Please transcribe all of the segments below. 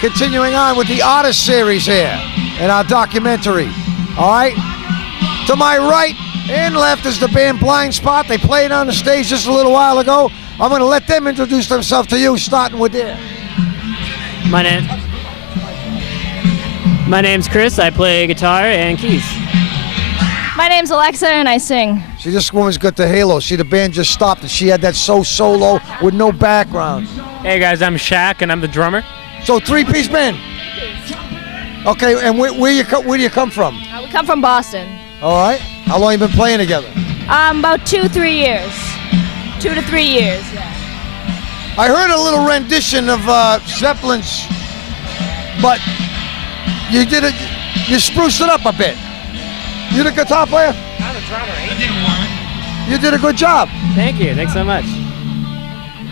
continuing on with the Artist series here in our documentary. All right? To my right and left is the band Blind Spot. They played on the stage just a little while ago. I'm going to let them introduce themselves to you, starting with there. My name's Chris. I play guitar and keys. My name's Alexa and I sing. See, this woman's got the halo. See, the band just stopped and she had that solo with no background. Hey guys, I'm Shaq and I'm the drummer. So three-piece band. Okay, and where do you come from? We come from Boston. All right. How long you been playing together? About 2-3 years. 2 to 3 years, yeah. I heard a little rendition of Zeppelin's, but you did it. You spruced it up a bit. You the guitar player? I'm the drummer. You did a good job. Thank you. Thanks so much.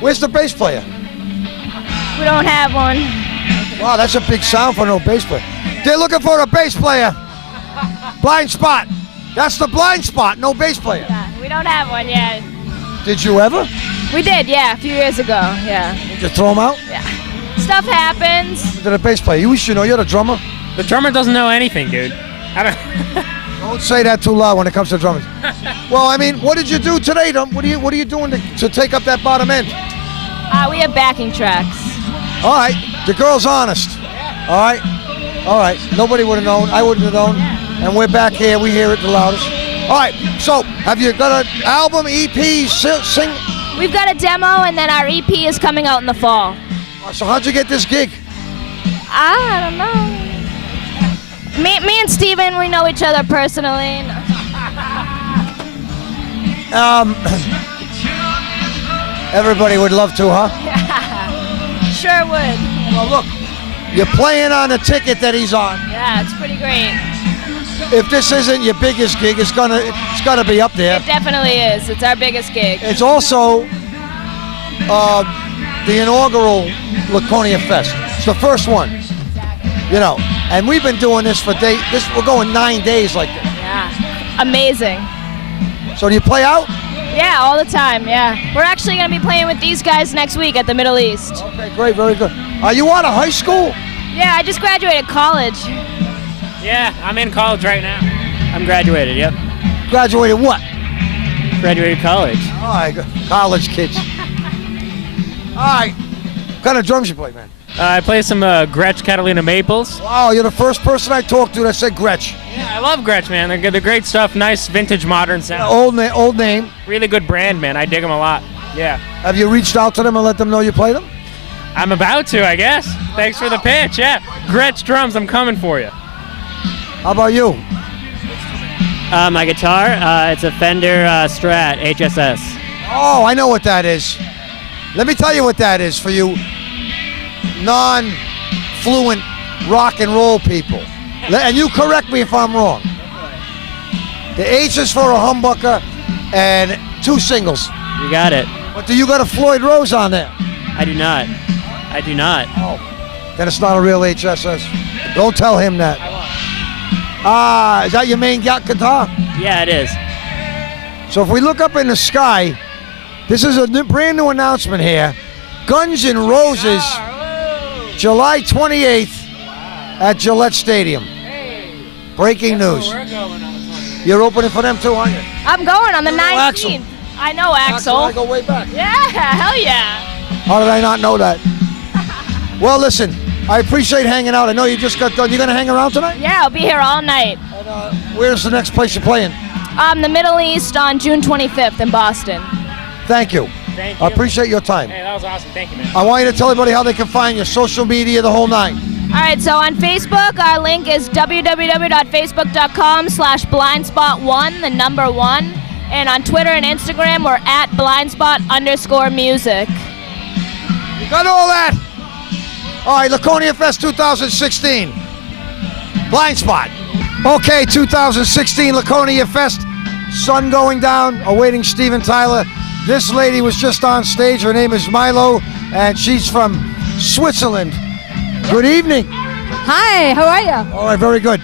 Where's the bass player? We don't have one. Wow, that's a big sound for no bass player. They're looking for a bass player. Blind Spot. That's the Blind Spot, no bass player. Yeah, we don't have one yet. Did you ever? We did, yeah, a few years ago, yeah. Did you throw them out? Yeah. Stuff happens. Did a bass player? You should know, you're the drummer. The drummer doesn't know anything, dude. Don't say that too loud when it comes to drummers. Well, I mean, what did you do today? What are you doing to take up that bottom end? We have backing tracks. All right, the girl's honest. All right, nobody would have known. I wouldn't have known. And we're back here. We hear it the loudest. All right, so have you got an album, EP, sing? We've got a demo, and then our EP is coming out in the fall. So how'd you get this gig? I don't know. Me and Steven, we know each other personally. Everybody would love to, huh? Sure would. Well, look, you're playing on the ticket that he's on. Yeah, it's pretty great. If this isn't your biggest gig, it's gotta be up there. It definitely is. It's our biggest gig. It's also the inaugural Laconia Fest. It's the first one, you know. And we've been doing this for days. We're going 9 days like this. Yeah, amazing. So do you play out? Yeah, all the time. Yeah, we're actually gonna be playing with these guys next week at the Middle East. Okay, great, very good. Are you out of high school? Yeah, I just graduated college. Yeah, I'm in college right now. I'm graduated, yep. Graduated what? Graduated college. All right, college kids. All right. What kind of drums you play, man? I play some Gretsch Catalina Maples. Wow, you're the first person I talked to that said Gretsch. Yeah, I love Gretsch, man. They're great stuff. Nice vintage modern sound. Old name. Really good brand, man. I dig them a lot. Yeah. Have you reached out to them and let them know you play them? I'm about to, I guess. Thanks for the pitch, yeah. Gretsch drums, I'm coming for you. How about you? My guitar, it's a Fender Strat HSS. Oh, I know what that is. Let me tell you what that is for you non-fluent rock and roll people. And you correct me if I'm wrong. The H is for a humbucker and 2 singles. You got it. But do you got a Floyd Rose on there? I do not. Oh, then it's not a real HSS. Don't tell him that. Is that your main guitar? Yeah, it is. So if we look up in the sky, this is a brand new announcement here. Guns N' Roses, July 28th at Gillette Stadium. Breaking news. You're opening for them too, aren't you? I'm going on the 19th. Axl. I know Axl. I go way back. Yeah, hell yeah. How did I not know that? Well, listen, I appreciate hanging out. I know you just got done. You gonna hang around tonight? Yeah, I'll be here all night. And, where's the next place you're playing? The Middle East on June 25th in Boston. Thank you. Thank you. I appreciate your time. Hey, that was awesome. Thank you, man. I want you to tell everybody how they can find you, social media, the whole nine. All right, so on Facebook, our link is www.facebook.com/blindspot1, the number 1. And on Twitter and Instagram, we're at blindspot_music. You got all that? All right, Laconia Fest 2016. Blind Spot. Okay, 2016 Laconia Fest. Sun going down, awaiting Steven Tyler. This lady was just on stage. Her name is Milo, and she's from Switzerland. Good evening. Hi, how are you? All right, very good.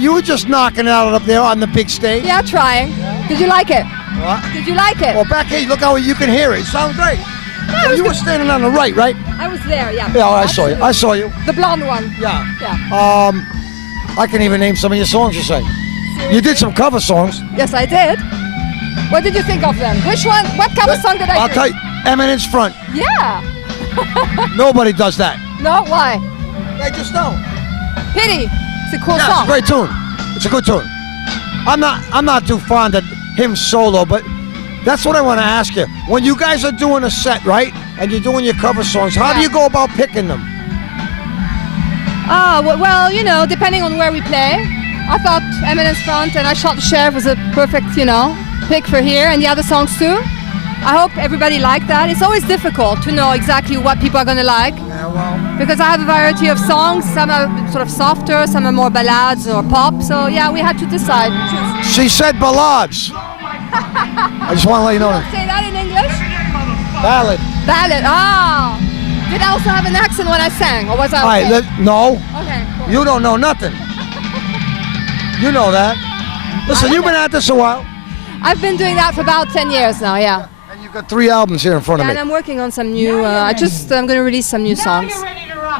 You were just knocking it out up there on the big stage. Yeah, trying. Did you like it? What? Did you like it? Well, back here, look how you can hear it. It sounds great. Well, you were standing on the right, right? I was there, yeah. Yeah, I saw you. I saw you. The blonde one. Yeah. Yeah. I can even name some of your songs you sang. You did some cover songs. Yes, I did. What did you think of them? Which one? What cover song did I I'll do? tell you, Eminence Front. Yeah. Nobody does that. No, why? They just don't. Pity. It's a cool Yeah, it's a song. great tune. It's a good tune. I'm not too fond of him solo, but that's what I want to ask you. When you guys are doing a set, right, and you're doing your cover songs, how do you go about picking them? Well, you know, depending on where we play. I thought Eminence Front and I Shot the Sheriff was a perfect, you know, pick for here, and the other songs too. I hope everybody liked that. It's always difficult to know exactly what people are going to like. Yeah, well, Because I have a variety of songs. Some are sort of softer, some are more ballads or pop. So yeah, we had to decide. she said ballads. I just want to let you know that. Say that in English? Ballad. Ballad. Ah. Did I also have an accent when I sang, or was I? All right, Okay? no, Okay. Cool. you don't know nothing. You know that. Listen, you've been at this a while. I've been doing that for about 10 years now. Yeah. And you've got 3 albums here in front of And me. I'm working on some new. I'm going to release some new songs.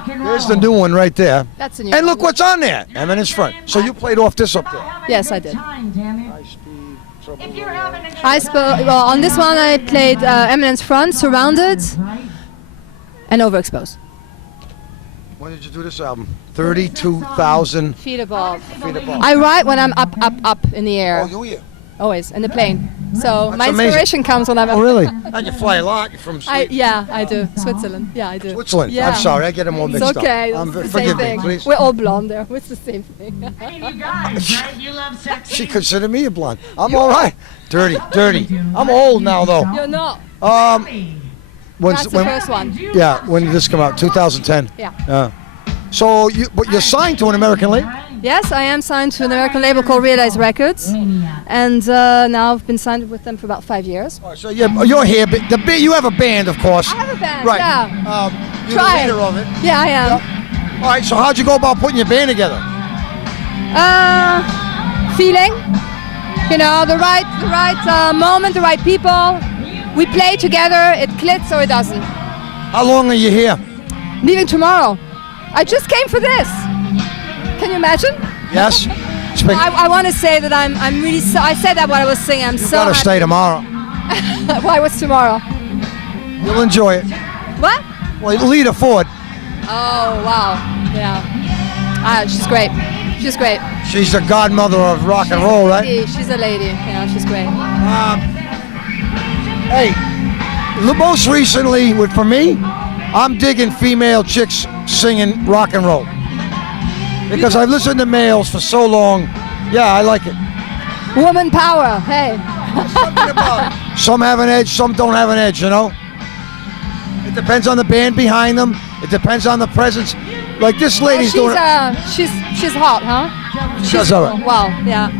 There's the new one right there. That's a new. And look one. what's on there. Eminence Front. So you played off this up there. Yes, I did. High speed, trouble. Well, on this one I played Eminence Front, Surrounded, and Overexposed. When did you do this album? 32,000 Feet above. feet above. I write when I'm up in the air, Oh, you? always in the plane. So That's my amazing. inspiration comes when I'm. Oh, really? And you fly a lot. You're from Sweden. I do. Switzerland. Yeah, I do. Switzerland. Yeah. I'm sorry, I get them all It's mixed okay. up. It's the Forgive same me, thing. please. We're all blonde there. It's the same thing. She considered me a blonde. I'm all right. Dirty. I'm old now, though. You're not. When's, That's the first one. Yeah, when did this come out? 2010. Yeah. So but you're signed to an American label? Yes, I am signed to an American label called Realize Records, and now I've been signed with them for about 5 years. All right, so you're here. But you have a band, of course. I have a band. Right. Yeah. You're Try. the leader of it. Yeah, I am. All right. So how'd you go about putting your band together? Feeling, you know, the right moment, the right people. We play together. It clicks or it doesn't. How long are you here? Leaving tomorrow. I just came for this. Can you imagine? Yes. Speak. I want to say that I'm really so. I said that while I was singing. I'm You so. gotta happy. stay tomorrow. Why? What's tomorrow? You'll enjoy it. What? Well, Lita Ford. Oh wow. Yeah. She's great. She's great. She's the godmother of rock and roll, right? She's a lady. Yeah, she's great. Hey, most recently, for me, I'm digging female chicks singing rock and roll. Because I've listened to males for so long. Yeah, I like it. Woman power. Hey. Something about it. Some have an edge, some don't have an edge, you know? It depends on the band behind them. It depends on the presence. Like this lady's doing it. She's hot, huh? She's all right. Wow. Yeah.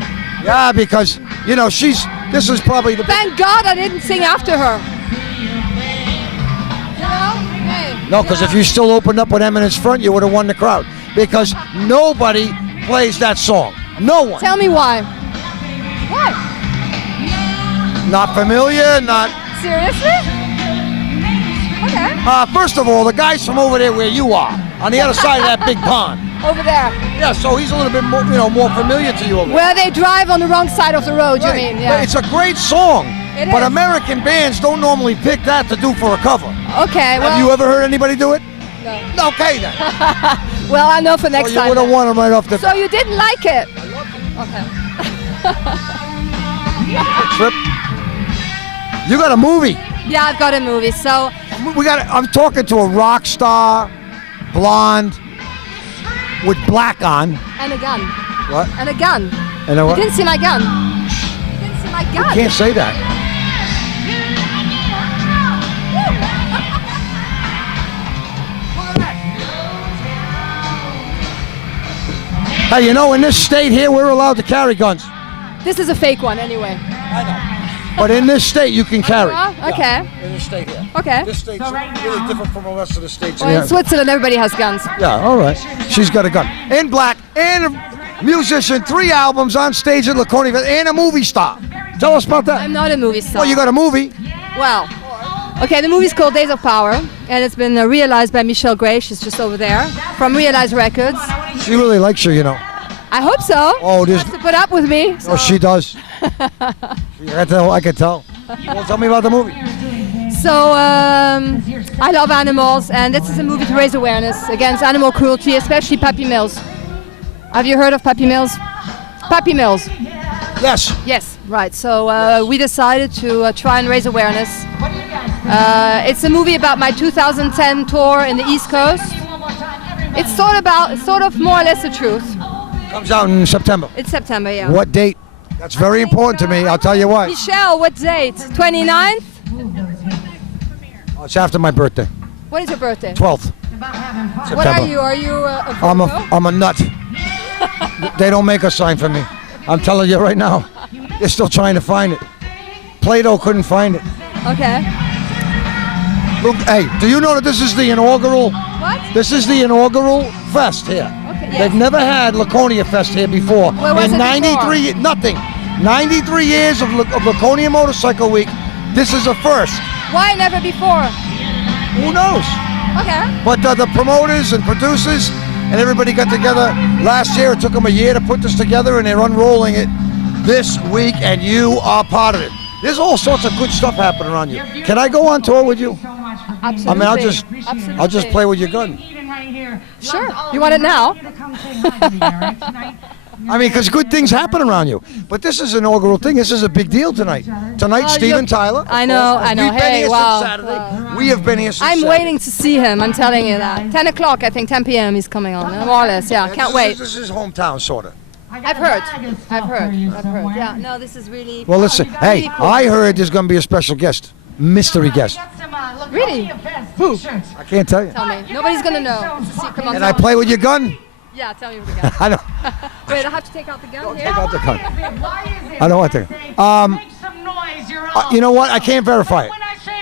Yeah, because, you know, this is probably the... Thank God I didn't sing after her. You know? Hey. No, because if you still opened up with Eminence Front, you would have won the crowd. Because nobody plays that song. No one. Tell me why. Why? Not familiar, not... Seriously? Okay. First of all, the guy's from over there where you are, on the other side of that big pond. Over there. Yeah, so he's a little bit more, more familiar to you over there. Where they drive on the wrong side of the road, Right. you mean? But Yeah. it's a great song. It But is. American bands don't normally pick that to do for a cover. Okay. Well. Have you ever heard anybody do it? No. Okay then. Well, I know for next So you time. would have then. won him right off the So you didn't like it? Okay. trip. You got a movie. Yeah, I've got a movie. So I'm talking to a rock star, blonde, with black on. and a gun. What? And a gun. And a You what? didn't see my gun. You didn't see my gun. Can't say that. Hey, you know, in this state here, we're allowed to carry guns. This is a fake one anyway. But in this state, you can carry. Okay. In this state here. Okay. This state's really different from the rest of the states. Well, in Switzerland, everybody has guns. Yeah, all right. She's got a gun. In black, and a musician, 3 albums on stage at Laconia Fest, and a movie star. Tell us about that. I'm not a movie star. Well, you got a movie. Well, Okay, the movie's called Days of Power, and it's been realized by Michelle Gray. She's just over there from Realize Records. She really likes you, you know. I hope so. Oh, She has to put up with me. Oh, she does. I can tell. Well, tell me about the movie. So I love animals, and this is a movie to raise awareness against animal cruelty, especially puppy mills. Have you heard of puppy mills? Puppy mills. Yes. Yes, right. So we decided to try and raise awareness. It's a movie about my 2010 tour in the East Coast. It's sort of more or less the truth. Comes out in September. It's September, yeah. What date? That's very important to me. I'll tell you why. Michelle, what date? 29th? Oh, it's after my birthday. What is your birthday? 12th. September. What are you? Are you a Virgo? I'm a nut. They don't make a sign for me. I'm telling you right now. They're still trying to find it. Plato couldn't find it. Okay. Look, hey, do you know that this is the inaugural? What? This is the inaugural fest here. Okay, yes. They've never had Laconia Fest here before. Where was in it 93, nothing. 93 years of Laconia Motorcycle Week. This is a first. Why never before? Who knows? Okay. But the promoters and producers and everybody got together last year. It took them a year to put this together, and they're unrolling it this week, and you are part of it. There's all sorts of good stuff happening around you. Can I go on tour with you? Absolutely. I mean, I'll just play with your gun. Sure. You want it now? I mean, because good things happen around you. But this is an inaugural thing. This is a big deal tonight. Tonight, Steven Tyler. of I know, course. I know. We've been Hey, here wow. since Saturday. We have been here since I'm Saturday. waiting to see him. I'm telling you that. 10 o'clock, I think 10 p.m. he's coming on. More or less, yeah. Can't wait. This is hometown, sort of. I've heard. Yeah, no, this is really. Well, listen. Hey, really cool. I heard there's going to be a special guest. Mystery guest. Really? Who? I can't tell you. Tell me. Nobody's gonna know. It's a secret. Come on, Can I tell play me. with your gun? Yeah, tell me what we got. I don't. Wait, I have to take out the gun here. Take out the gun. I don't want to. You know what? I can't verify it.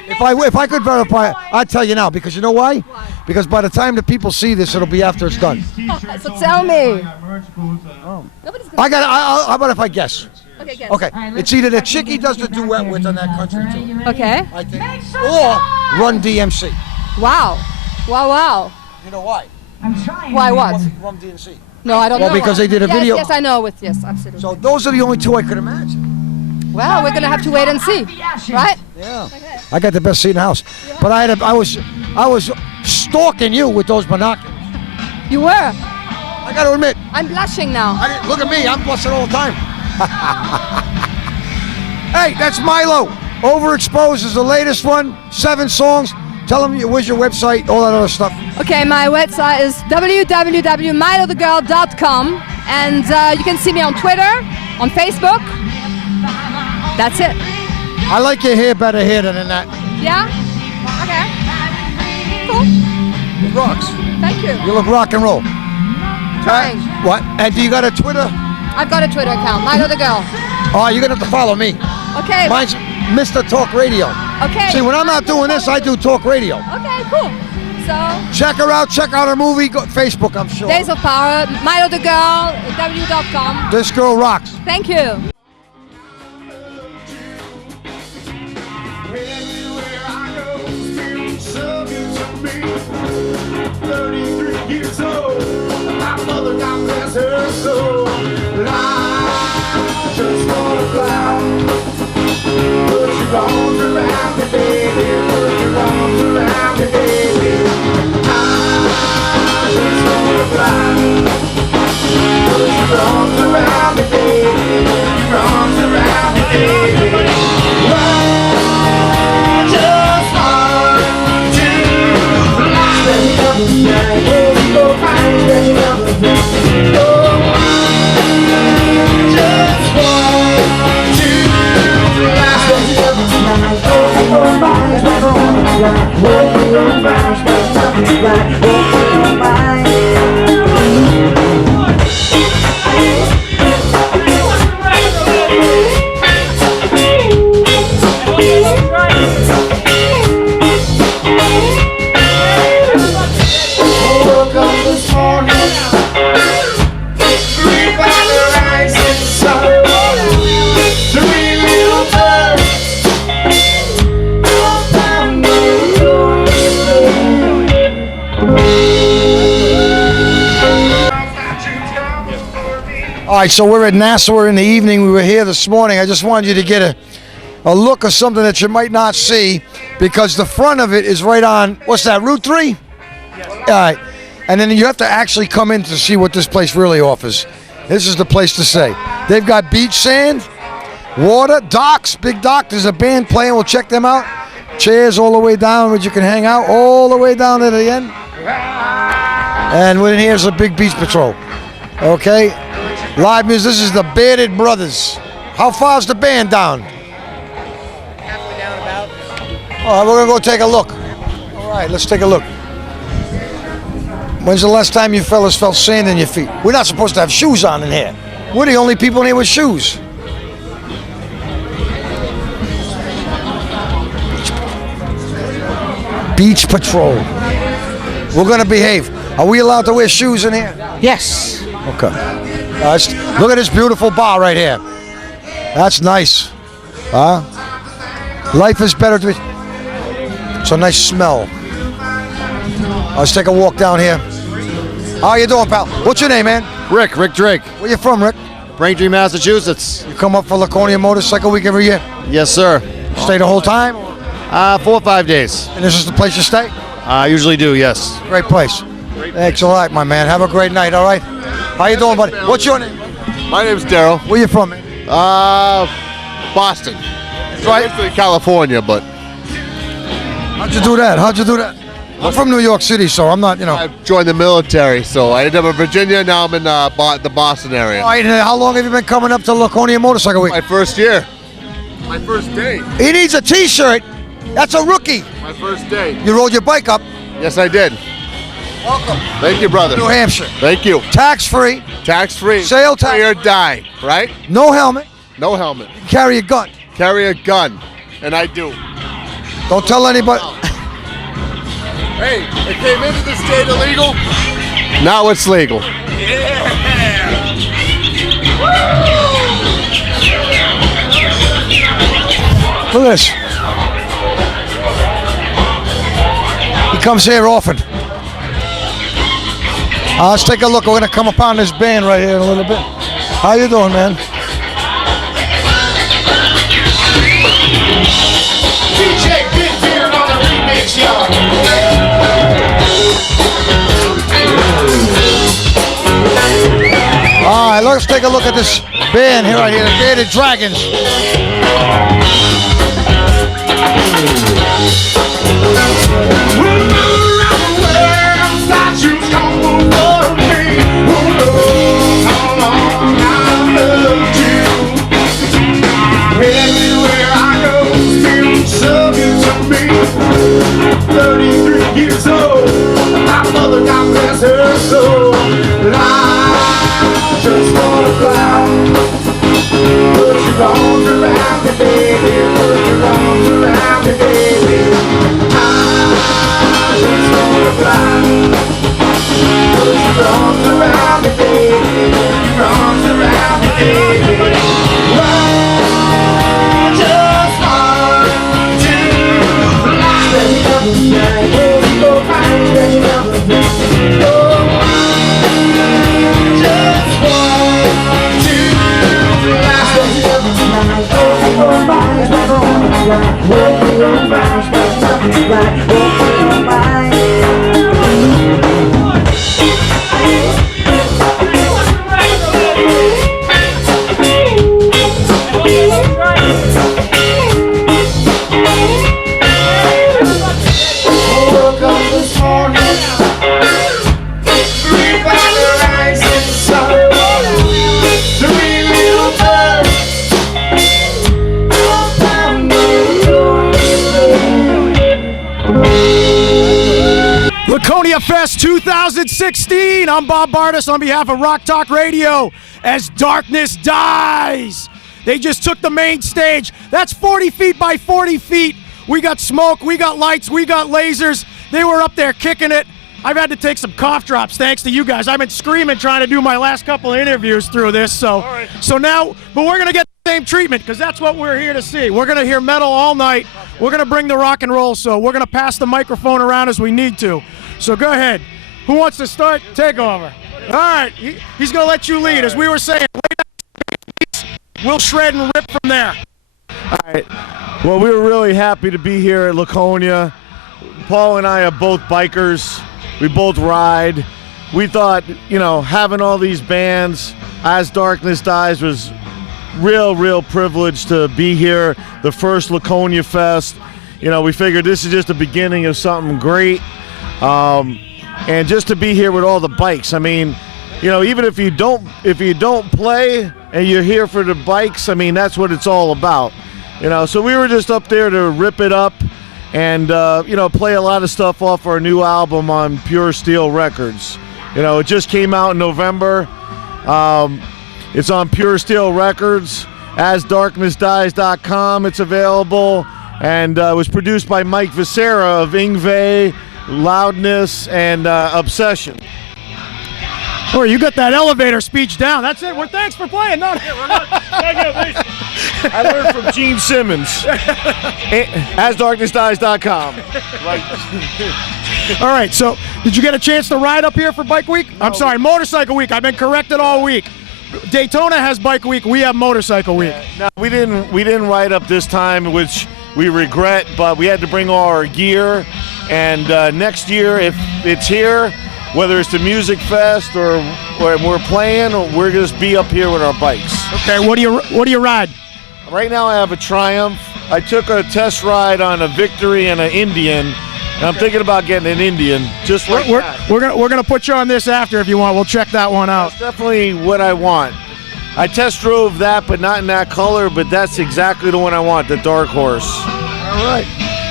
If I could verify it, I'd tell you now. Because you know why? Because by the time the people see this, it'll be after it's done. So tell me. Nobody's gonna. How about if I guess? Okay, guess. Okay, it's either the chick he does the duet with on that country too, Okay. I think, or Run DMC. Wow. Wow. You know why? Why what? Run DMC. No, I don't know. Well, because why. they did a video. Yes, I know. Yes, absolutely. So those are the only two I could imagine. Well, we're gonna have to wait and see, right? Yeah. I got the best seat in the house, but I was stalking you with those binoculars. You were. I got to admit. I'm blushing now. Look at me. I'm blushing all the time. Hey, that's Milo. Overexposed is the latest one. 7 songs. Tell them where's your website, all that other stuff. Okay, my website is www.milothegirl.com, and you can see me on Twitter, on Facebook. That's it. I like your hair better here than in that. Yeah? Okay. Cool. It rocks. Thank you. You look rock and roll. Trying. What? And do you got a Twitter? I've got a Twitter account, Milo the Girl. Oh, you're gonna have to follow me. Okay. Mine's Mr. Talk Radio. Okay. See, when I'm not doing this, I do Talk Radio. Okay, cool. So, Check her out. Check out her movie. Go, Facebook, I'm sure. Days of Power, Milo the Girl, w.com. This girl rocks. Thank you. Everywhere I go, still so good to me. 33 years old, my mother, God bless her soul. I just wanna fly. Put your arms around me, baby. Put your arms around me, baby. I just wanna fly. Put your arms around me, baby. Put your arms around me, baby. Just want to fly. Spending up the night, oh, so fine. Spending up the night, oh, just want to fly. Spending up the night, oh, so fine. Spending up the night, oh, so fine. Spending up the night, oh, so fine. Woke up this morning, greeted by the rising sun. 3 little birds all found the All right, so we're at Nassau in the evening. We were here this morning. I just wanted you to get a look of something that you might not see, because the front of it is right on, what's that, Route 3? Yes. All right, and then you have to actually come in to see what this place really offers. This is the place to stay. They've got beach sand, water, docks, big dock. There's a band playing. We'll check them out. Chairs all the way down where you can hang out, all the way down to the end. And within here's a big beach patrol. Okay, live music. This is the Bearded Brothers. How far's the band down? Halfway down about. All right, we're gonna go take a look. All right, let's take a look. When's the last time you fellas felt sand in your feet? We're not supposed to have shoes on in here. We're the only people in here with shoes. Beach patrol. We're gonna behave. Are we allowed to wear shoes in here? Yes. Okay. Look at this beautiful bar right here. That's nice. Life is better to be. It's a nice smell. Let's take a walk down here. How you doing, pal? What's your name, man? Rick Drake. Where you from, Rick? Braintree, Massachusetts. You come up for Laconia Motorcycle Week every year? Yes, sir. Stay the whole time? 4 or 5 days. And this is the place you stay? I usually do, yes. Great place. Thanks a lot, my man. Have a great night, all right? How you doing, buddy? What's your name? My name's Daryl. Where you from, man? Boston. Right. Originally California, but How'd you do that? I'm from New York City, so I'm not, I joined the military, so I ended up in Virginia. Now I'm in the Boston area. All right, how long have you been coming up to Laconia Motorcycle Week? My first year. My first day. He needs a T-shirt. That's a rookie. My first day. You rode your bike up. Yes, I did. Welcome. Thank you, brother. New Hampshire. Thank you. Tax-free. Tax-free. Sale tax. Free or die, right? No helmet. No helmet. Carry a gun. Carry a gun, and I do. Don't tell anybody. Hey, it came into the state illegal. Now it's legal. Look at this. He comes here often. Let's take a look. We're going to come upon this band right here in a little bit. How you doing, man? DJ Big Beard on the remix, All right, let's take a look at this band here right here, the Bearded Dragons. Everywhere I go, still subject to me. 33 years old, my mother, God bless her soul. I just wanna fly. Put your arms around me, baby. Put your arms around me, baby. I just wanna fly. Put your arms around me, baby. Put your arms around me, baby. Laconia Fest 2016. I'm Bob BARTIS on behalf of Rock Talk Radio. As darkness dies, they just took the main stage. That's 40 feet by 40 feet. We got smoke, we got lights, we got lasers. They were up there kicking it. I've had to take some cough drops thanks to you guys. I've been screaming trying to do my last couple of interviews through this. So now, but we're going to get the same treatment because that's what we're here to see. We're going to hear metal all night. We're going to bring the rock and roll. So we're going to pass the microphone around as we need to. So go ahead. Who wants to start? Take over. All right. He's going to let you lead. As we were saying, we'll shred and rip from there. All right. Well, we were really happy to be here at Laconia. Paul and I are both bikers. We both ride. We thought, having all these bands, As Darkness Dies, was real privilege to be here. The first Laconia Fest. We figured this is just the beginning of something great. And just to be here with all the bikes. I mean, even if you don't play and you're here for the bikes, I mean, that's what it's all about. So we were just up there to rip it up and, play a lot of stuff off our new album on Pure Steel Records. It just came out in November. It's on Pure Steel Records, asdarknessdies.com. It's available. And it was produced by Mike Viscera of Ingve, Loudness, and Obsession. Oh, you got that elevator speech down. That's it. Well, thanks for playing. No, I learned from Gene Simmons. AsDarknessDies.com. All right, so did you get a chance to ride up here for Bike Week? I'm sorry, Motorcycle Week. I've been corrected all week. Daytona has Bike Week. We have Motorcycle Week. No, we didn't ride up this time, which we regret, but we had to bring all our gear. And next year, if it's here, whether it's the Music Fest or we're playing, or we're just be up here with our bikes. Okay, what do you ride? Right now I have a Triumph. I took a test ride on a Victory and an Indian, and I'm thinking about getting an Indian. Just like that. We're gonna put you on this after if you want. We'll check that one out. That's definitely what I want. I test drove that, but not in that color. But that's exactly the one I want, the Dark Horse. All right.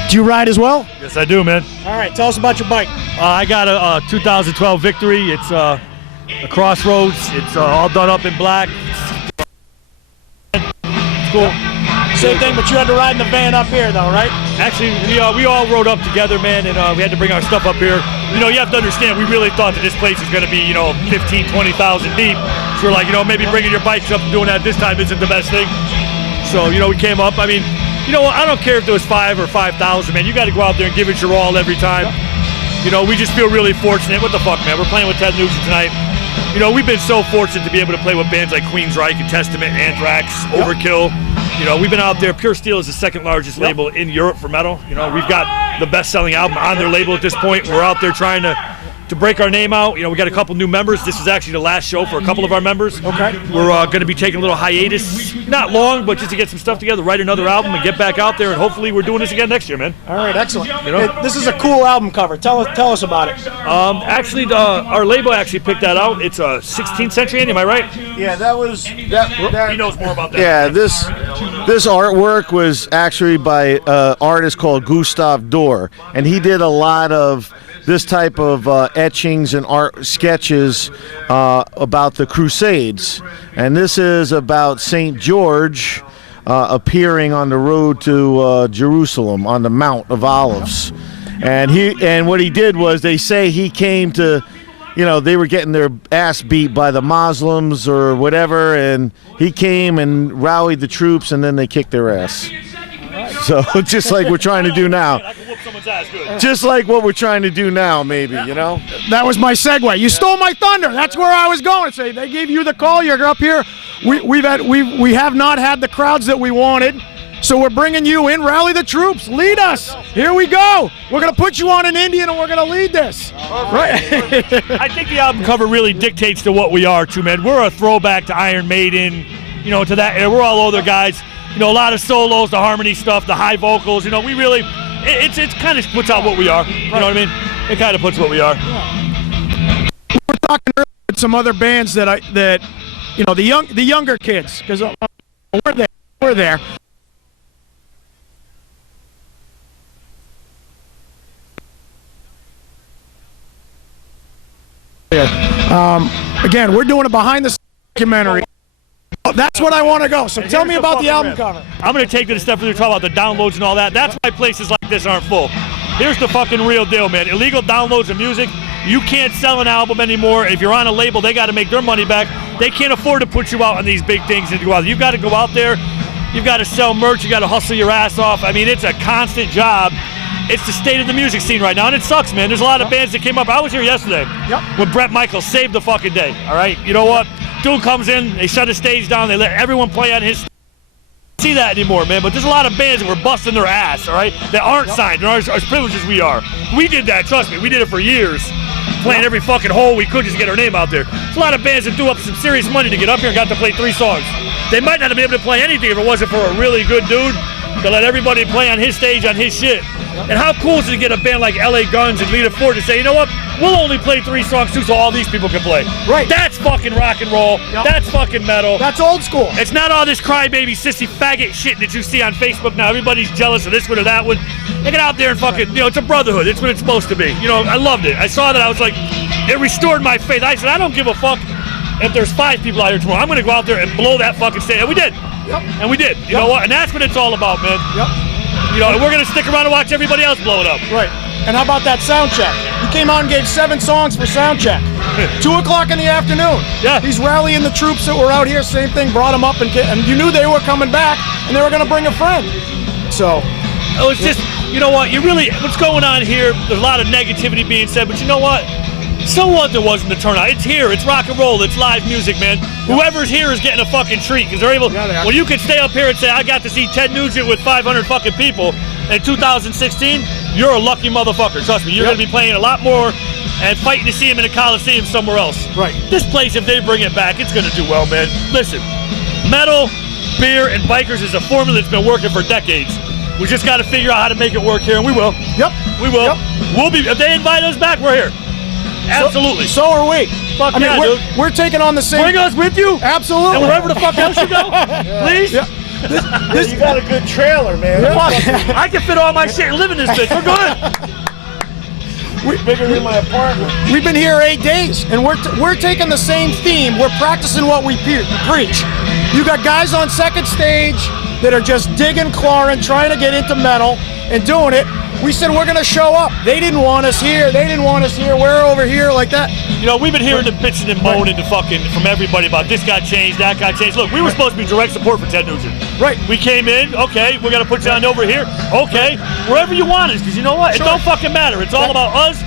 Do you ride as well? Yes, I do, man. All right, tell us about your bike. I got a 2012 Victory. It's a Crossroads. It's all done up in black. It's cool. Same thing, but you had to ride in the van up here, though, right? Actually, we all rode up together, man, and we had to bring our stuff up here. You have to understand, we really thought that this place was going to be, 15, 20,000 deep. So we're like, maybe bringing your bikes up and doing that this time isn't the best thing. So, we came up. I mean, I don't care if there was 5 or 5,000, man. You got to go out there and give it your all every time. We just feel really fortunate. What the fuck, man? We're playing with Ted Nugent tonight. We've been so fortunate to be able to play with bands like Queensryche and Testament, Anthrax, Overkill. We've been out there. Pure Steel is the second largest label in Europe for metal. We've got the best-selling album on their label at this point. We're out there trying to break our name out. We got a couple new members. This is actually the last show for a couple of our members. Okay. We're going to be taking a little hiatus, not long, but just to get some stuff together, write another album, and get back out there. And hopefully, we're doing this again next year, man. All right, excellent. This is a cool album cover. Tell us about it. Actually, our label actually picked that out. It's a 16th century, Andy, am I right? Yeah, that was that. He knows more about that. Yeah, this artwork was actually by an artist called Gustav Dorr, and he did a lot of this type of etchings and art sketches about the Crusades. And this is about St. George appearing on the road to Jerusalem on the Mount of Olives. And what he did was, they say he came to, they were getting their ass beat by the Muslims or whatever, and he came and rallied the troops, and then they kicked their ass. So just like we're trying to do now. Just like what we're trying to do now, maybe, That was my segue. You stole my thunder. That's where I was going. So they gave you the call. You're up here. We have not had the crowds that we wanted. So we're bringing you in. Rally the troops. Lead us. Here we go. We're going to put you on an Indian and we're going to lead this. Right. I think the album cover really dictates to what we are, too, man. We're a throwback to Iron Maiden, to that era. We're all older guys. A lot of solos, the harmony stuff, the high vocals. We really, it kind of puts out what we are. You know what I mean? It kind of puts what we are. We were talking earlier with some other bands that the younger kids, because we're there. Again, we're doing a behind the scenes documentary. That's what I want to go. So tell me about the album cover. I'm going to take it a step further, talk about the downloads and all that. That's why places like this aren't full. Here's the fucking real deal, man. Illegal downloads of music. You can't sell an album anymore. If you're on a label, they got to make their money back. They can't afford to put you out on these big things and go out. You've got to go out there. You've got to sell merch. You got to hustle your ass off. I mean, it's a constant job. It's the state of the music scene right now, and it sucks, man. There's a lot of bands that came up. I was here yesterday when Bret Michaels saved the fucking day, all right? You know what? Dude comes in, they shut the stage down, they let everyone play on his. See that anymore, man. But there's a lot of bands that were busting their ass, all right, that aren't signed, and as privileged as we are. We did that, trust me. We did it for years, playing every fucking hole we could just to get our name out there. There's a lot of bands that threw up some serious money to get up here and got to play 3 songs. They might not have been able to play anything if it wasn't for a really good dude to let everybody play on his stage on his shit. And how cool is it to get a band like LA Guns and Lita Ford to say, you know what, we'll only play 3 songs too so all these people can play. Right. That's fucking rock and roll. Yep. That's fucking metal. That's old school. It's not all this crybaby, sissy, faggot shit that you see on Facebook now. Everybody's jealous of this one or that one. They get out there and fucking, you know, it's a brotherhood. It's what it's supposed to be. You know, I loved it. I saw that. I was like, it restored my faith. I said, I don't give a fuck if there's 5 people out here tomorrow. I'm going to go out there and blow that fucking stage. And we did. Yep. And we did. You know what? And that's what it's all about, man. Yep. You know, and we're going to stick around and watch everybody else blow it up. Right. And how about that sound check? He came out and gave 7 songs for sound check. 2 o'clock in the afternoon. Yeah. He's rallying the troops that were out here. Same thing. Brought them up and you knew they were coming back and they were going to bring a friend. So. Oh, it's just, you know what? You really, what's going on here? There's a lot of negativity being said, but you know what? So what there wasn't the turnout. It's here. It's rock and roll. It's live music, man. Whoever's here is getting a fucking treat because they're able. Yeah, they are. When you can stay up here and say, I got to see Ted Nugent with 500 fucking people in 2016, you're a lucky motherfucker. Trust me. You're going to be playing a lot more and fighting to see him in a Coliseum somewhere else. Right. This place, if they bring it back, it's going to do well, man. Listen, metal, beer, and bikers is a formula that's been working for decades. We just got to figure out how to make it work here, and we will. Yep. We will. Yep. We'll be. If they invite us back, we're here. Absolutely. So are we. Fuck I mean, yeah, dude. we're taking on the same. Bring us with you. Absolutely. And wherever the fuck else you go, please. Yeah. You got a good trailer, man. Fuck. I can fit all my shit and live in this bitch. We're good. Bigger than my apartment. We've been here 8 days, and we're taking the same theme. We're practicing what we preach. You got guys on second stage that are just digging, clawing, trying to get into metal and doing it. We said we're going to show up. They didn't want us here. They didn't want us here. We're over here like that. You know, we've been hearing the bitching and moaning to fucking from everybody about this got changed, that got changed. Look, we were supposed to be direct support for Ted Nugent. Right. We came in, okay, we're going to put you on over here. Okay, wherever you want us, because you know what? Sure. It don't fucking matter. It's all about us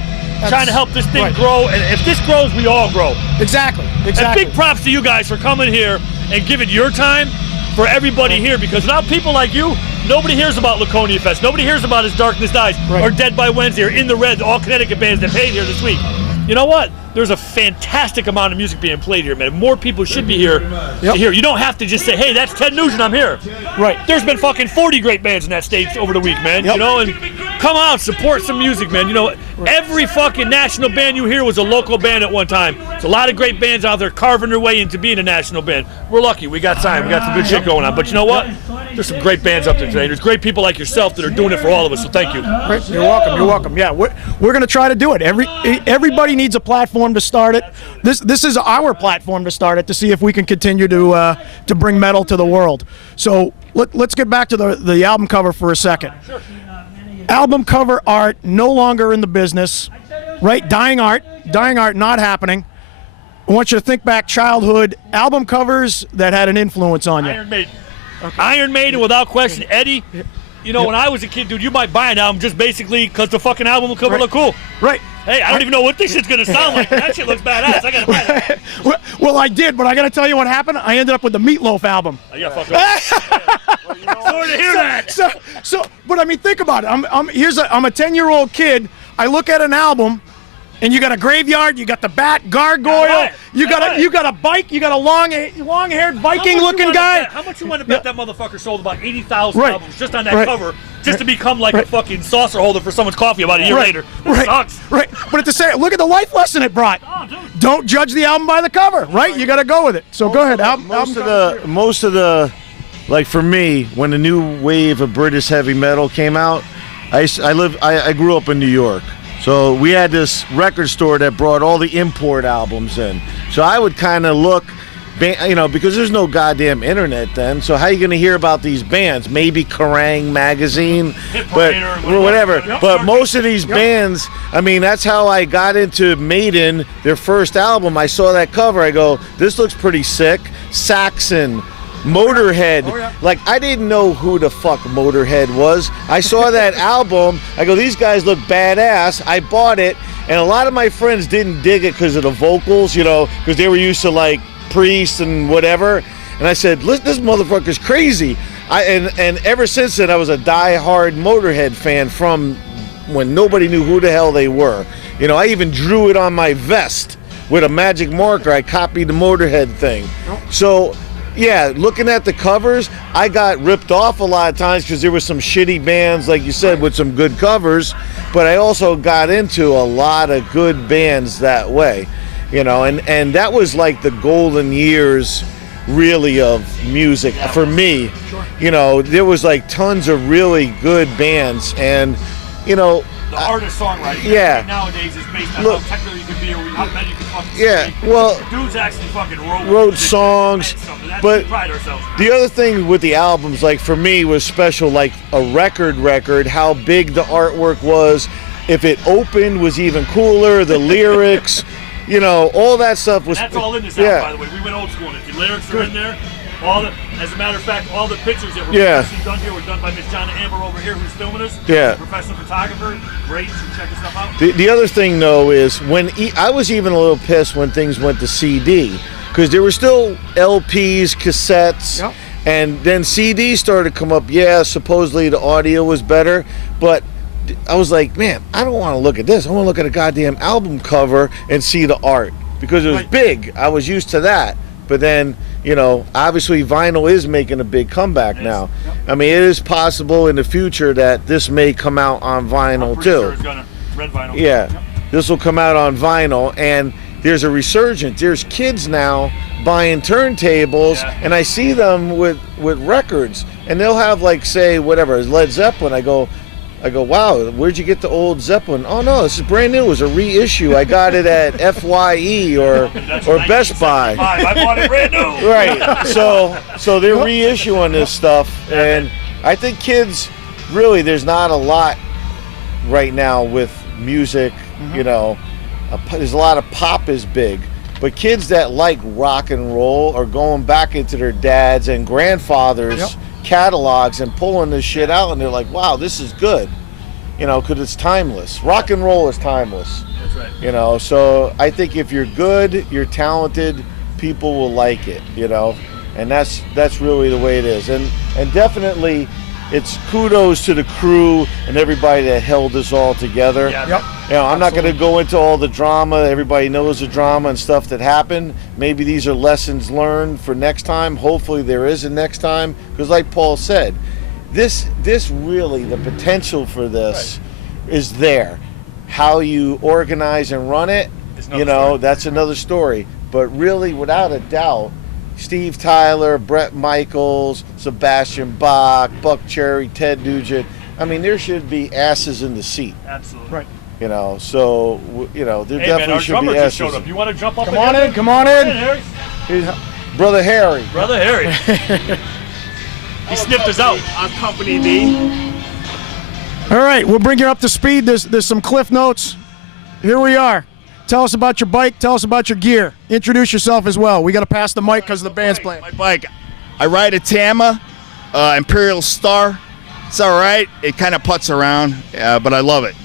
trying to help this thing grow. And if this grows, we all grow. Exactly. And big props to you guys for coming here and giving your time for everybody here, because without people like you, nobody hears about Laconia Fest. Nobody hears about As Darkness Dies or Dead by Wednesday or In the Red, all Connecticut bands that played here this week. You know what? There's a fantastic amount of music being played here, man. More people should be here to hear. You don't have to just say, hey, that's Ted Nugent, I'm here. Right. There's been fucking 40 great bands in that stage over the week, man. You know, and come out, support some music, man. You know, every fucking national band you hear was a local band at one time. There's a lot of great bands out there carving their way into being a national band. We're lucky. We got time. We got some good shit going on. But you know what? There's some great bands up there today. There's great people like yourself that are doing it for all of us, so thank you. Right. You're welcome. You're welcome. Yeah, we're going to try to do it. Everybody needs a platform to start it. This is our platform to start it, to see if we can continue to bring metal to the world. So let's get back to the album cover for a second. Album cover art no longer in the business, right? Dying art not happening. I want you to think back childhood album covers that had an influence on you. Iron Maiden. Okay. Iron Maiden, without question. Eddie, you know, when I was a kid, dude, you might buy an album just basically because the fucking album cover look cool. Right. Hey, I don't even know what this shit's gonna sound like, but that shit looks badass. I gotta buy that. Well, I did, but I gotta tell you what happened. I ended up with the Meatloaf album. Yeah, fuck up. Sorry to hear that. So, but I mean, think about it. I'm a 10-year-old kid. I look at an album, and you got a graveyard, you got the bat, gargoyle, you got a bike, you got a long-haired Viking-looking guy. How much you want to bet that motherfucker sold about 80,000 albums just on that cover, just to become like a fucking saucer holder for someone's coffee about a year later? That sucks. Right. But at the same, look at the life lesson it brought. Oh, dude. Don't judge the album by the cover, right? You got to go with it. So go ahead. Most of the, like for me, when the new wave of British heavy metal came out, I grew up in New York. So we had this record store that brought all the import albums in. So I would kind of look, you know, because there's no goddamn internet then. So how are you going to hear about these bands? Maybe Kerrang! Magazine, but whatever. But most of these bands, I mean, that's how I got into Maiden, their first album. I saw that cover. I go, this looks pretty sick. Saxon, Motorhead. Like, I didn't know who the fuck Motorhead was. I saw that album. I go, these guys look badass. I bought it, and a lot of my friends didn't dig it because of the vocals, you know, because they were used to like Priest and whatever. And I said, listen, this motherfucker's crazy. And ever since then, I was a die-hard Motorhead fan from when nobody knew who the hell they were. You know, I even drew it on my vest with a magic marker. I copied the Motorhead thing. So, yeah, looking at the covers, I got ripped off a lot of times because there were some shitty bands, like you said, with some good covers. But I also got into a lot of good bands that way. You know, and that was like the golden years, really, of music for me. You know, there was like tons of really good bands, and you know, the artist songwriting nowadays is based on how technical you can be or how many you can fucking speak. well, dudes actually fucking wrote songs, but we pride ourselves in. The other thing with the albums, like for me, was special, like a record, how big the artwork was. If it opened, was even cooler. The lyrics, you know, all that stuff was. And that's all in this album, by the way. We went old school. And if the lyrics are in there, as a matter of fact, all the pictures that were done here were done by Miss Jonna Amber over here, who's filming us. Yeah. She's a professional photographer. Great. You check this stuff out. The other thing, though, is when I was even a little pissed when things went to CD, because there were still LPs, cassettes, and then CDs started to come up. Yeah, supposedly the audio was better, but I was like, man, I don't want to look at this. I want to look at a goddamn album cover and see the art, because it was big. I was used to that. But then, you know, obviously vinyl is making a big comeback now. I mean, it is possible in the future that this may come out on vinyl too. Sure it's gonna. Red vinyl. Yeah, this will come out on vinyl, and there's a resurgence. There's kids now buying turntables, and I see them with records, and they'll have, like, say, whatever, Led Zeppelin. I go, wow, where'd you get the old Zeppelin? Oh no, this is brand new. It was a reissue. I got it at FYE or Best Buy. I bought it brand new. Right. So they're reissuing this stuff, and I think kids, really, there's not a lot right now with music. You know, there's a lot of pop is big, but kids that like rock and roll are going back into their dads and grandfathers' catalogs and pulling this shit out, and they're like, wow, this is good, you know, because it's timeless. Rock and roll is timeless. That's right. You know, so I think if you're good, you're talented, people will like it, you know, and that's really the way it is. And definitely it's kudos to the crew and everybody that held this all together. You know, I'm not going to go into all the drama. Everybody knows the drama and stuff that happened. Maybe these are lessons learned for next time. Hopefully there is a next time. Because like Paul said, this really, the potential for this is there. How you organize and run it, you know, that's another story. But really, without a doubt, Steve Tyler, Bret Michaels, Sebastian Bach, Buck Cherry, Ted Nugent. I mean, there should be asses in the seat. Absolutely. Right. You know, so, you know, there definitely should be just asses. showed up. You want to jump up? Come on in. Come on in. Harry. Brother Harry. Brother Harry. He sniffed us out. Accompany me. All right, we'll bring you up to speed. There's some cliff notes. Here we are. Tell us about your bike. Tell us about your gear. Introduce yourself as well. We got to pass the mic because the band's playing. My bike. I ride a Tama, Imperial Star. It's all right. It kind of putts around, but I love it.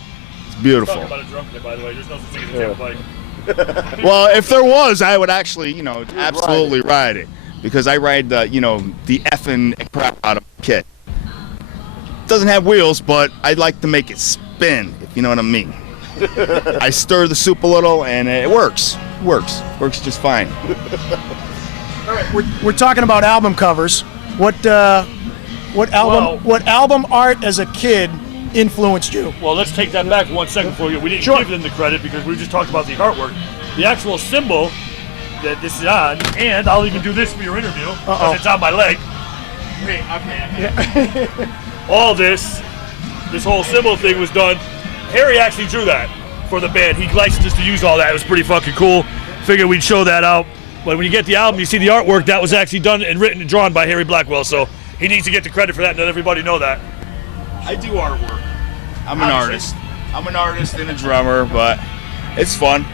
It's beautiful. Talking about a drum kit, by the way. There's no such thing as a bike. Well, if there was, I would actually, you know, absolutely ride it, because I ride the, you know, the effing crap out of the kit. Doesn't have wheels, but I like to make it spin, if you know what I mean. I stir the soup a little, and it works. Works just fine. All right, we're talking about album covers. What album art as a kid influenced you? Well, let's take that back 1 second for you. We didn't give them the credit because we just talked about the artwork. The actual symbol that this is on, and I'll even do this for your interview because it's on my leg. All this whole symbol thing was done. Harry actually drew that for the band. He licensed us to use all that. It was pretty fucking cool. Figured we'd show that out. But when you get the album, you see the artwork that was actually done and written and drawn by Harry Blackwell. So he needs to get the credit for that and let everybody know that. I do artwork. I'm an artist. I'm an artist and a drummer, but it's fun.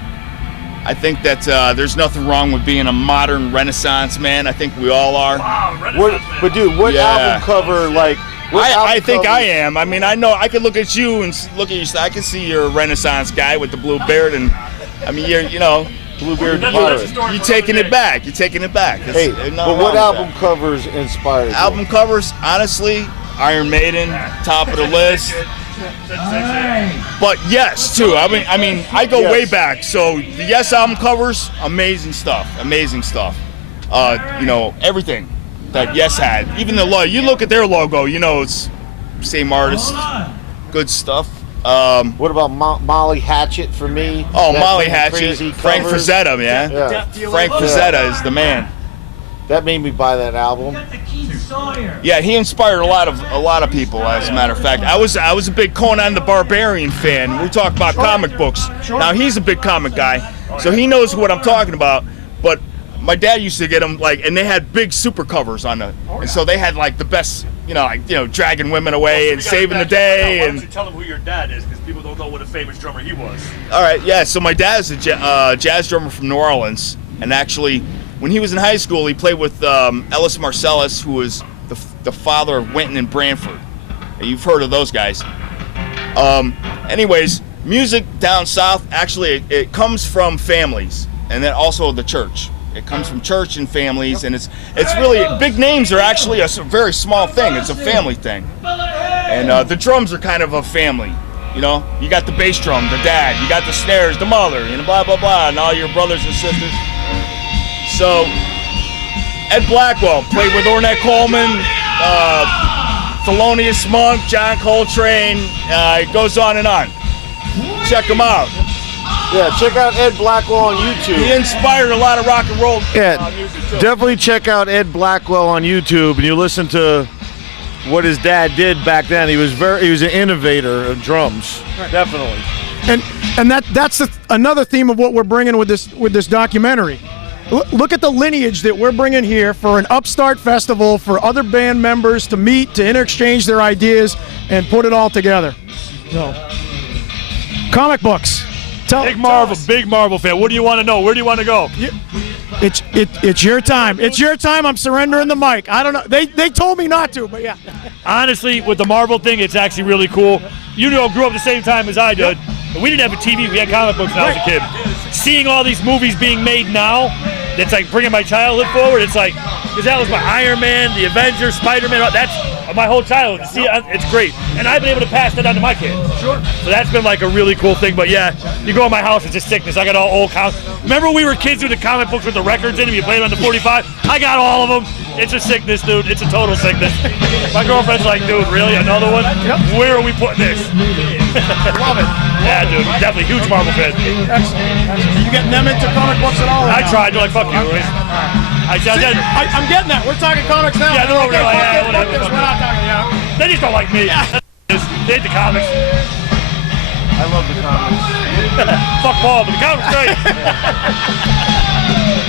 I think that there's nothing wrong with being a modern Renaissance man. I think we all are. Wow, Renaissance man. But dude, what album cover, like... I think I am. I mean, I know I could look at you and look at you. I can see you're a Renaissance guy with the blue beard, and I mean, you're, you know, Bluebeard and Pirate. You're taking it back. You're taking it back. Hey, but what album covers inspired you? Album covers, honestly, Iron Maiden, top of the list. But Yes, too. I mean, I go way back. So the Yes album covers, amazing stuff. Amazing stuff. You know, everything that Yes had. Even the logo. You look at their logo, you know, it's same artist. Good stuff. What about Molly Hatchet for me? Oh, Molly Hatchet. Frank Frazetta, man. Yeah. Frank Frazetta is the man. That made me buy that album. Yeah, he inspired a lot of people. As a matter of fact, I was a big Conan the Barbarian fan. We talk about comic books. Now he's a big comic guy, so he knows what I'm talking about. But my dad used to get them and they had big super covers on it, and so they had like the best. Dragging women away and saving the day. Why And don't you tell them who your dad is, because people don't know what a famous drummer he was. all right, yeah. So my dad's a jazz drummer from New Orleans, and actually, when he was in high school, he played with Ellis Marsalis, who was the father of Wynton and Branford. You've heard of those guys. Anyways, music down south actually it comes from families, and then also the church. It comes from church and families, and it's really big names are actually a very small thing. It's a family thing, and the drums are kind of a family. You know, you got the bass drum, the dad, you got the snares, the mother, blah blah blah, and all your brothers and sisters. So Ed Blackwell played with Ornette Coleman, Thelonious Monk, John Coltrane. It goes on and on. Check him out. Yeah, check out Ed Blackwell on YouTube. He inspired a lot of rock and roll music too. too. Definitely check out Ed Blackwell on YouTube, and you listen to what his dad did back then. He was an innovator of drums. Right. Definitely. And that's another theme of what we're bringing with this documentary. Look at the lineage that we're bringing here for an upstart festival for other band members to meet, to interchange their ideas, and put it all together. So, comic books. Big Marvel fan. What do you want to know? Where do you want to go? It's your time. It's your time. I'm surrendering the mic. I don't know. They told me not to, but yeah. Honestly, with the Marvel thing, it's actually really cool. You grew up the same time as I did. But we didn't have a TV. We had comic books when I was a kid. Seeing all these movies being made now, it's like bringing my childhood forward. It's like, because that was my Iron Man, the Avengers, Spider-Man. That's my whole childhood. See, it's great. And I've been able to pass that on to my kids. Sure. So that's been like a really cool thing. But yeah, you go in my house, it's a sickness. I got all old comics. Remember when we were kids with the comic books with the records in them? You played on the 45? I got all of them. It's a sickness, dude. It's a total sickness. My girlfriend's like, dude, really? Another one? Yep. Where are we putting this? Love it. Yeah, dude. Definitely huge Marvel fan. Excellent. You getting them into comic books at all? I tried. They're like, fuck you. I'm getting that. We're talking comics now. Yeah, they're over there like, yeah, whatever. We're not talking, yeah. They just don't like me. Yeah. They hate the comics. I love the comics. Fuck Paul, but the comics great.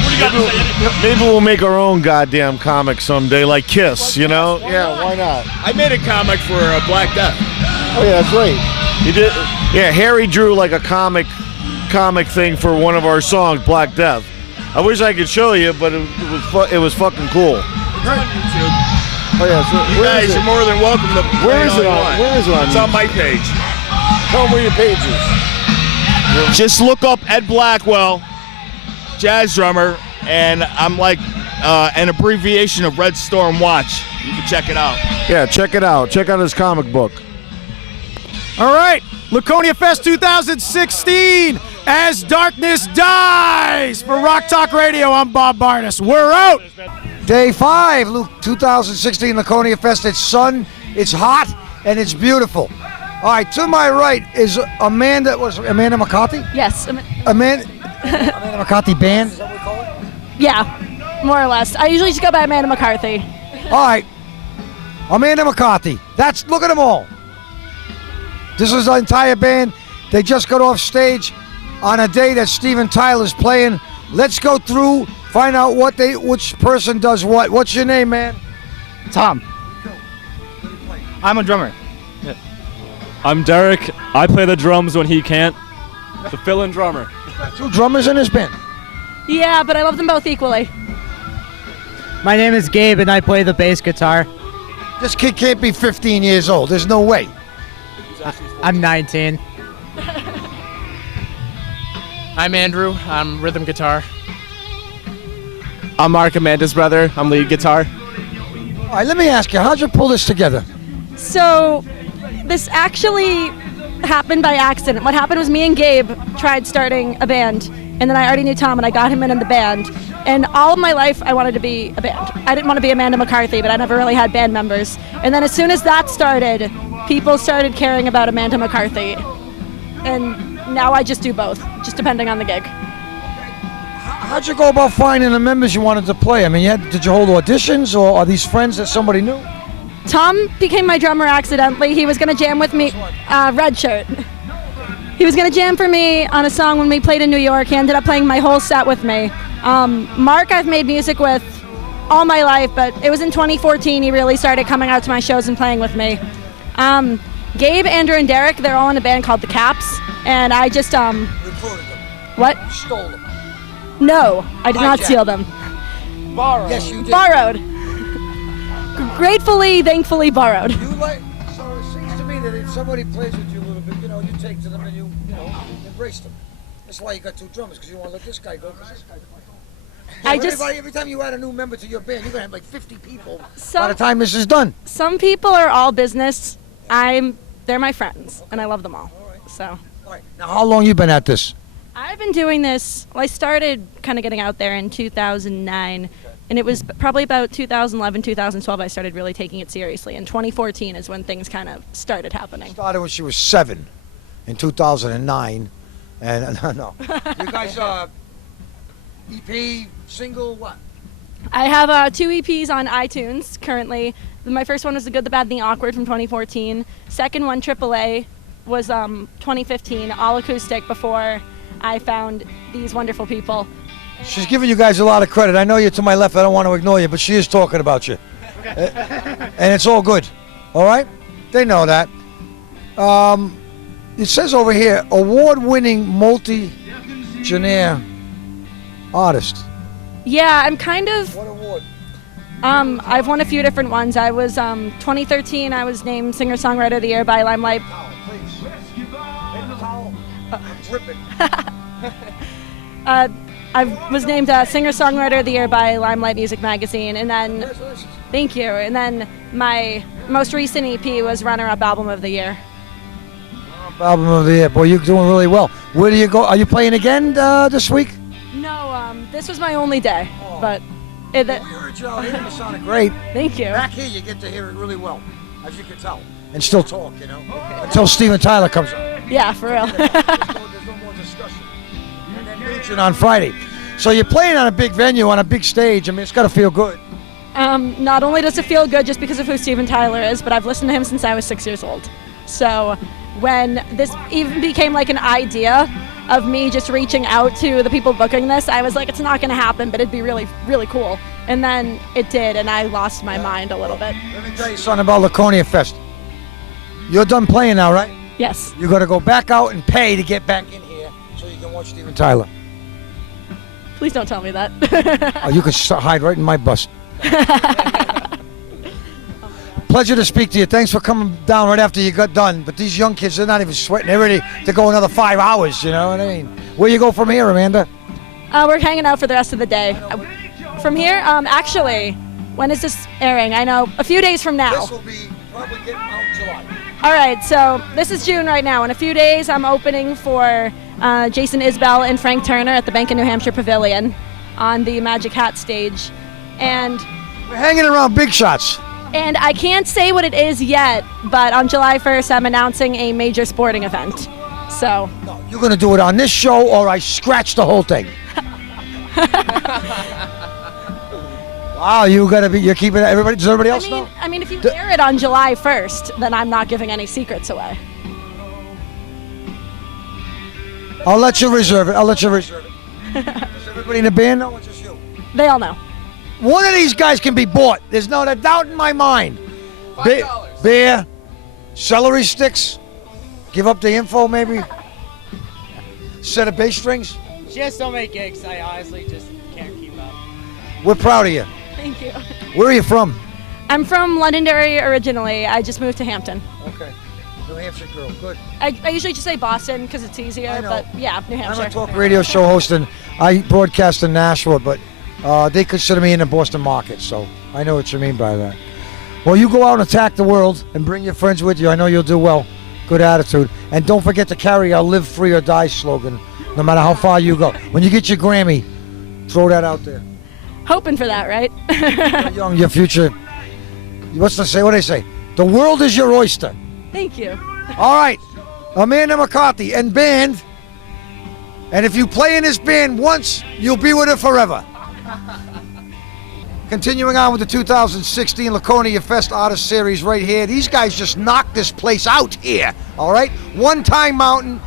What do you got to say? Maybe we'll make our own goddamn comic someday, like Kiss, you know? Yeah, why not? I made a comic for Black Death. Oh yeah, that's right. He did. Yeah, Harry drew like a comic thing for one of our songs, Black Death. I wish I could show you, but it was fucking cool. Oh yeah, so You guys are more than welcome to. Where is it on? Where is it on? It's on my page. Tell them where your page is. Just look up Ed Blackwell, jazz drummer, and I'm like an abbreviation of Red Storm Watch. You can check it out. Yeah, check it out. Check out his comic book. All right, Laconia Fest 2016, As Darkness Dies. For Rock Talk Radio, I'm Bob Bartis. We're out. Day 5, 2016 Laconia Fest. It's sun, it's hot, and it's beautiful. All right, to my right is Amanda McCarthy? Yes. Amanda McCarthy Band? Is that what we call it? Yeah, more or less. I usually just go by Amanda McCarthy. All right, Amanda McCarthy. Look at them all. This is the entire band. They just got off stage on a day that Steven Tyler's playing. Let's go through, find out which person does what. What's your name, man? Tom. I'm a drummer. Yeah. I'm Derek. I play the drums when he can't. The fill-in drummer. 2 drummers in this band. Yeah, but I love them both equally. My name is Gabe, and I play the bass guitar. This kid can't be 15 years old. There's no way. I'm 19. I'm Andrew. I'm rhythm guitar. I'm Mark, Amanda's brother. I'm lead guitar. All right, let me ask you, how'd you pull this together? So, this actually happened by accident. What happened was me and Gabe tried starting a band, and then I already knew Tom, and I got him in the band. And all of my life, I wanted to be a band. I didn't want to be Amanda McCarthy, but I never really had band members. And then as soon as that started, people started caring about Amanda McCarthy. And now I just do both, just depending on the gig. How'd you go about finding the members you wanted to play? I mean, did you hold auditions, or are these friends that somebody knew? Tom became my drummer accidentally. He was going to jam with me, Red Shirt. He was going to jam for me on a song when we played in New York. He ended up playing my whole set with me. Mark I've made music with all my life, but it was in 2014 he really started coming out to my shows and playing with me. Gabe, Andrew, and Derek, they're all in a band called The Caps, and I just, Recruited them. What? You stole them. No, I did not Hijacked. steal them. Borrowed. Yes, you did. Borrowed. Gratefully, thankfully borrowed. So it seems to me that if somebody plays with you a little bit, you take to them and you embrace them. That's why you got two drummers, because you want to let this guy go, because this guy goes. So every time you add a new member to your band, you're going to have like 50 people by the time this is done. Some people are all business. They're my friends, and I love them all. So. All right. Now, how long you been at this? I've been doing this, I started kind of getting out there in 2009, and it was probably about 2011, 2012 I started really taking it seriously, and 2014 is when things kind of started happening. Started when she was 7 in 2009, and no. You guys, EP, single, what? I have 2 EPs on iTunes currently. My first one was The Good, the Bad, and the Awkward from 2014. Second one, AAA, was 2015, all acoustic before I found these wonderful people. She's giving you guys a lot of credit. I know you're to my left. I don't want to ignore you, but she is talking about you. And it's all good. All right? They know that. It says over here, award-winning multi-genre artist. Yeah, I'm kind of... What award? I've won a few different ones. I was, 2013, I was named Singer-Songwriter of the Year by Limelight. I was named Singer-Songwriter of the Year by Limelight Music Magazine, and then thank you. And then my most recent EP was runner-up Album of the Year. Album of the year. Boy, you're doing really well. Where do you go? Are you playing again this week? No, this was my only day, but We heard you out here. You sounded great. Thank you. Back here, you get to hear it really well, as you can tell, and still talk. Until Steven Tyler comes up. Yeah, for real. There's no more discussion. And then Nugent on Friday. So you're playing on a big venue, on a big stage. I mean, it's got to feel good. Not only does it feel good just because of who Steven Tyler is, but I've listened to him since I was 6 years old. So when this even became like an idea of me just reaching out to the people booking this, I was like, it's not going to happen, but it'd be really, really cool. And then it did, and I lost my mind a little bit. Let me tell you something about Laconia Fest. You're done playing now, right? Yes. You got to go back out and pay to get back in here so you can watch Steven Tyler. Please don't tell me that. Oh, you can hide right in my bus. Pleasure to speak to you. Thanks for coming down right after you got done. But these young kids, they're not even sweating. They're ready to go another 5 hours, you know what I mean? Where you go from here, Amanda? We're hanging out for the rest of the day. From here, actually, when is this airing? I know, a few days from now. This will be probably getting out in July. All right, so this is June right now. In a few days, I'm opening for Jason Isbell and Frank Turner at the Bank of New Hampshire Pavilion on the Magic Hat stage. And we're hanging around big shots. And I can't say what it is yet, but on July 1st, I'm announcing a major sporting event. So. No, you're going to do it on this show, or I scratch the whole thing. Wow, you're keeping everybody. Does everybody else know? I mean, if you air it on July 1st, then I'm not giving any secrets away. I'll let you reserve it. Does everybody in the band know, or just you? They all know. One of these guys can be bought. There's no doubt in my mind. $5. Beer, celery sticks. Give up the info, maybe. Set of bass strings. She has so many gigs, I honestly just can't keep up. We're proud of you. Thank you. Where are you from? I'm from Londonderry originally. I just moved to Hampton. Okay. New Hampshire girl, good. I usually just say Boston because it's easier, but yeah, New Hampshire. I'm a talk radio show host, and I broadcast in Nashua, but they consider me in the Boston market, so I know what you mean by that. Well, you go out and attack the world and bring your friends with you. I know you'll do well. Good attitude. And don't forget to carry our live free or die slogan, no matter how far you go. When you get your Grammy, throw that out there. Hoping for that, right? You're young, your future. What's the say? What do they say? The world is your oyster. Thank you. All right, Amanda McCarthy and band. And if you play in this band once, you'll be with it forever. Continuing on with the 2016 Laconia Fest Artist Series right here. These guys just knocked this place out here, all right? One Time Mountain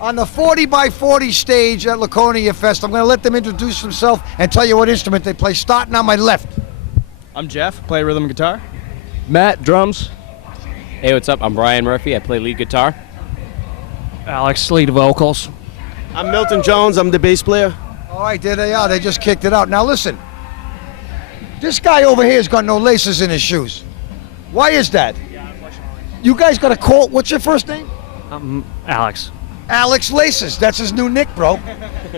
on the 40 by 40 stage at Laconia Fest. I'm going to let them introduce themselves and tell you what instrument they play, starting on my left. I'm Jeff, play rhythm guitar. Matt, drums. Hey, what's up? I'm Brian Murphy. I play lead guitar. Alex, lead vocals. I'm Milton Jones. I'm the bass player. All right, there they are. They just kicked it out. Now listen, this guy over here has got no laces in his shoes. Why is that? You guys got a call. What's your first name? Alex. Alex Laces. That's his new nick, bro.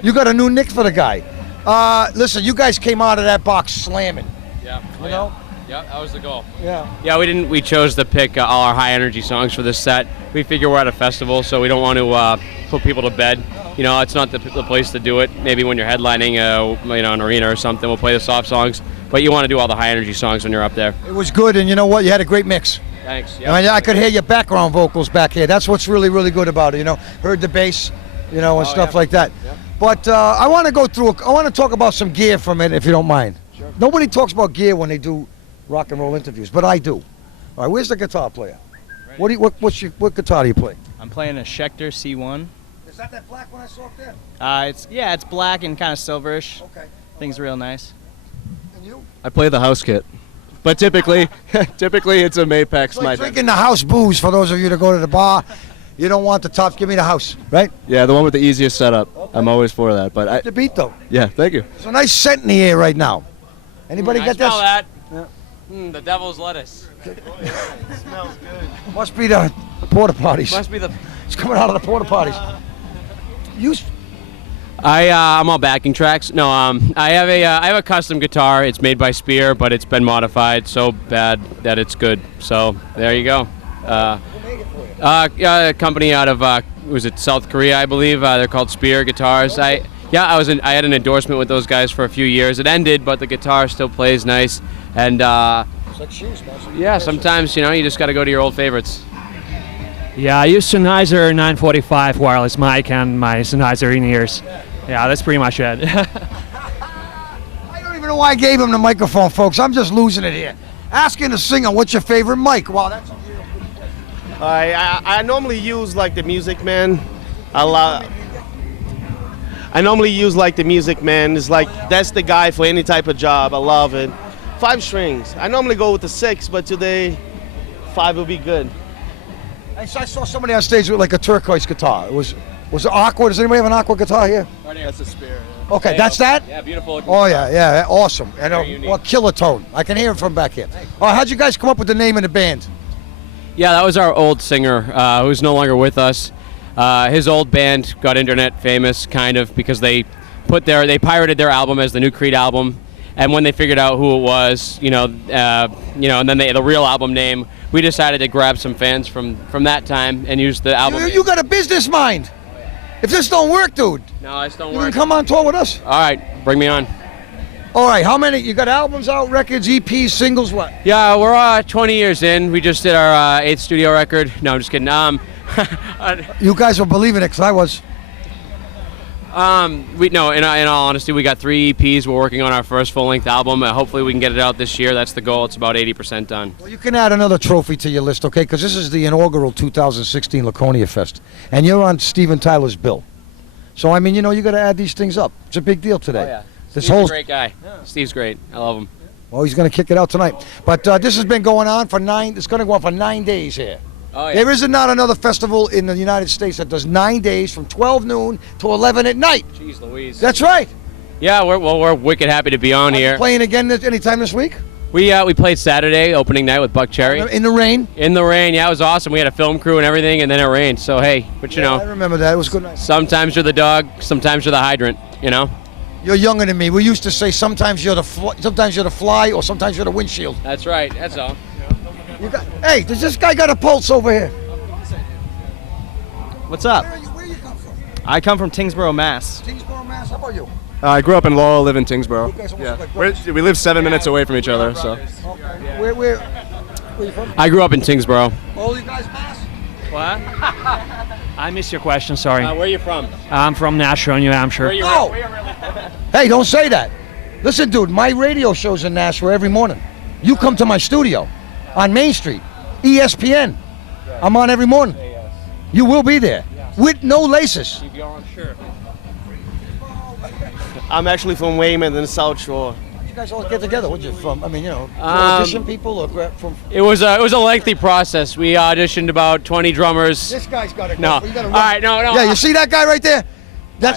You got a new nick for the guy. Listen, you guys came out of that box slamming. Yeah. You know? Yeah, that was the goal. Yeah. Yeah, we chose to pick all our high energy songs for this set. We figure we're at a festival, so we don't want to put people to bed. You know, it's not the place to do it. Maybe when you're headlining, an arena or something, we'll play the soft songs. But you want to do all the high energy songs when you're up there. It was good, and you know what? You had a great mix. Thanks. I mean, I could hear your background vocals back here. That's what's really, really good about it. You know, heard the bass, and stuff like that. Yeah. But I want to go through. I want to talk about some gear for a minute, if you don't mind. Sure. Nobody talks about gear when they do rock and roll interviews, but I do. All right, where's the guitar player? Ready. What guitar do you play? I'm playing a Schecter C1. Is that black one I saw up there? It's black and kind of silverish. Okay. Thing's real nice. And you? I play the house kit, but typically it's a Mapex. It's like drinking the house booze for those of you that go to the bar. You don't want the top. Give me the house, right? Yeah, the one with the easiest setup. Okay. I'm always for that. But the beat though. Yeah, thank you. It's a nice scent in the air right now. Anybody get this? I smell that. Yeah. The devil's lettuce. It smells good. Must be the porta potties. Must be the. It's coming out of the porta potties. I'm all backing tracks. No, I have a custom guitar. It's made by Spear, but it's been modified so bad that it's good. So there you go. A company out of was it South Korea, I believe. They're called Spear Guitars. I had an endorsement with those guys for a few years. It ended, but the guitar still plays nice. And it's like shoes, man. Yeah, sometimes you just got to go to your old favorites. Yeah, I use Sennheiser 945 wireless mic and my Sennheiser in-ears. Yeah, that's pretty much it. I don't even know why I gave him the microphone, folks. I'm just losing it here. Asking the singer, what's your favorite mic? Wow, that's... I normally use like the Music Man. I normally use like the Music Man. It's like, that's the guy for any type of job. I love it. 5 strings. I normally go with the 6, but today 5 will be good. I saw somebody on stage with like a turquoise guitar. Was it Aqua? Does anybody have an Aqua guitar here? That's a Spear. Yeah. Okay, that's that? Yeah, beautiful. Oh yeah, awesome. And killer tone. I can hear him from back here. All right, how'd you guys come up with the name of the band? Yeah, that was our old singer who's no longer with us. His old band got internet famous, kind of, because they pirated their album as the New Creed album, and when they figured out who it was, and then the real album name, we decided to grab some fans from that time and use the album. You got a business mind. If this don't work, dude. No, this don't you work. You can come on tour with us. All right, bring me on. All right, how many? You got albums out, records, EPs, singles, what? Yeah, we're 20 years in. We just did our 8th studio record. No, I'm just kidding. You guys will believe in it, because I was. In all honesty, we got 3 EPs. We're working on our first full-length album. Hopefully we can get it out this year. That's the goal. It's about 80% done. Well, you can add another trophy to your list, okay? Because this is the inaugural 2016 Laconia Fest. And you're on Steven Tyler's bill. So, I mean, you got to add these things up. It's a big deal today. Oh, yeah. Steve's a great guy. Yeah. Steve's great. I love him. Well, he's going to kick it out tonight. But this has been going on for it's going to go on for 9 days here. Oh, yeah. There is not another festival in the United States that does 9 days from 12 noon to 11 at night. Jeez Louise. That's right. Yeah, we're wicked happy to be on here. Playing again anytime this week? We played Saturday, opening night with Buck Cherry. In the rain? In the rain, yeah, it was awesome. We had a film crew and everything, and then it rained. So, hey, but you know. I remember that. It was a good night. Sometimes you're the dog, sometimes you're the hydrant, you know? You're younger than me. We used to say sometimes you're the fly, or sometimes you're the windshield. That's right, that's all. Hey, does this guy got a pulse over here? What's up? Where you come from? I come from Tingsboro, Mass. Tingsboro, Mass. How about you? I grew up in Laurel, live in Tingsboro. You guys almost Yeah, look like brothers. we live 7 minutes away from each other, so. Where you from? I grew up in Tingsboro. All you guys Mass? What? I missed your question, sorry. Where are you from? I'm from Nashua, New Hampshire. Hey, don't say that. Listen, dude, my radio show's in Nashua every morning. You come to my studio on Main Street, ESPN. I'm on every morning. You will be there with no laces. I'm actually from Weymouth in the South Shore. You guys all get together. Where'd you from? I mean, you know, audition people or from? It was a lengthy process. We auditioned about 20 drummers. This guy's got to go. No. You gotta All run. right, no. Yeah, you see that guy right there?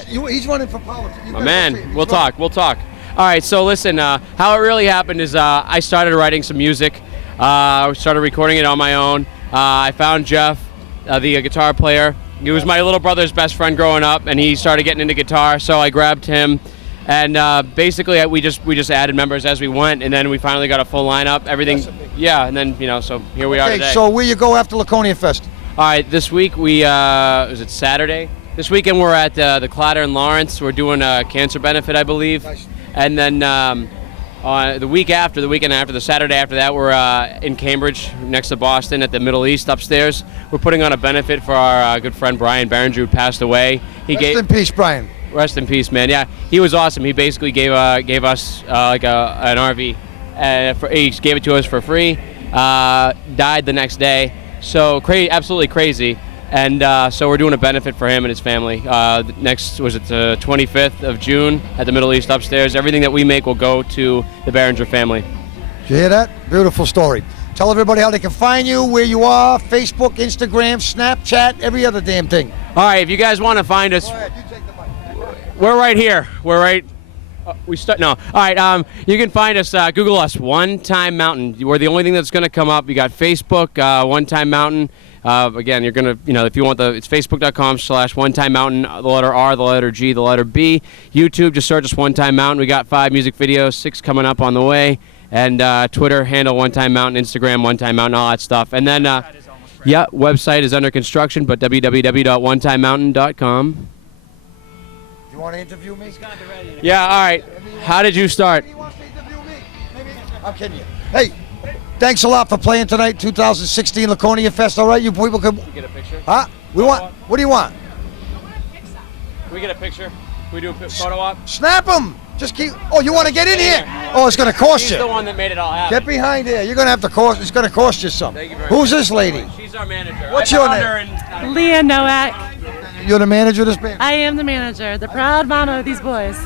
He's running for politics. Oh, man, we'll talk. All right, so listen, how it really happened is I started writing some music. Started recording it on my own. I found Jeff, the guitar player. He was my little brother's best friend growing up, and he started getting into guitar, so I grabbed him. And basically, we just added members as we went, and then we finally got a full lineup. Everything, yeah. And then so here we are today. So where you go after Laconia Fest? All right, this week was it Saturday? This weekend we're at the Clatter in Lawrence. We're doing a cancer benefit, I believe. Nice. And then the weekend after, the Saturday after that, we're in Cambridge, next to Boston, at the Middle East upstairs. We're putting on a benefit for our good friend Brian Berenger, who passed away. Rest in peace, Brian. Rest in peace, man. Yeah, he was awesome. He basically gave us like an RV. He gave it to us for free. Died the next day. So absolutely crazy. And so we're doing a benefit for him and his family. Next, was it the 25th of June at the Middle East upstairs. Everything that we make will go to the Berenger family. Did you hear that? Beautiful story. Tell everybody how they can find you, where you are, Facebook, Instagram, Snapchat, every other damn thing. All right, if you guys want to find us, we're right here. We're right. No. All right. You can find us. Google us. One Time Mountain. We're the only thing that's going to come up. You got Facebook. One Time Mountain. Again, you're gonna. If you want it's Facebook.com/One Time Mountain. The letter R, the letter G, the letter B. YouTube. Just search us One Time Mountain. We got 5 music videos, 6 coming up on the way. And Twitter handle One Time Mountain. Instagram One Time Mountain. All that stuff. And then website is under construction, but www.onetimemountain.com. You want to interview me? Yeah, all right. How did you start? I'm kidding you. Hey, thanks a lot for playing tonight, 2016 Laconia Fest. All right, you people can get a picture? Huh? What do you want? Can we get a picture? Can we do a photo op? Snap them. Just keep. Oh, you want to get in here? Oh, it's going to cost you. She's the one that made it all happen. Get behind here. You're going to have to cost. It's going to cost you something. Thank you very Who's much. this lady? She's our manager. What's your name? Leah Nowak. You're the manager of this band? I am the manager, the proud mama of these boys.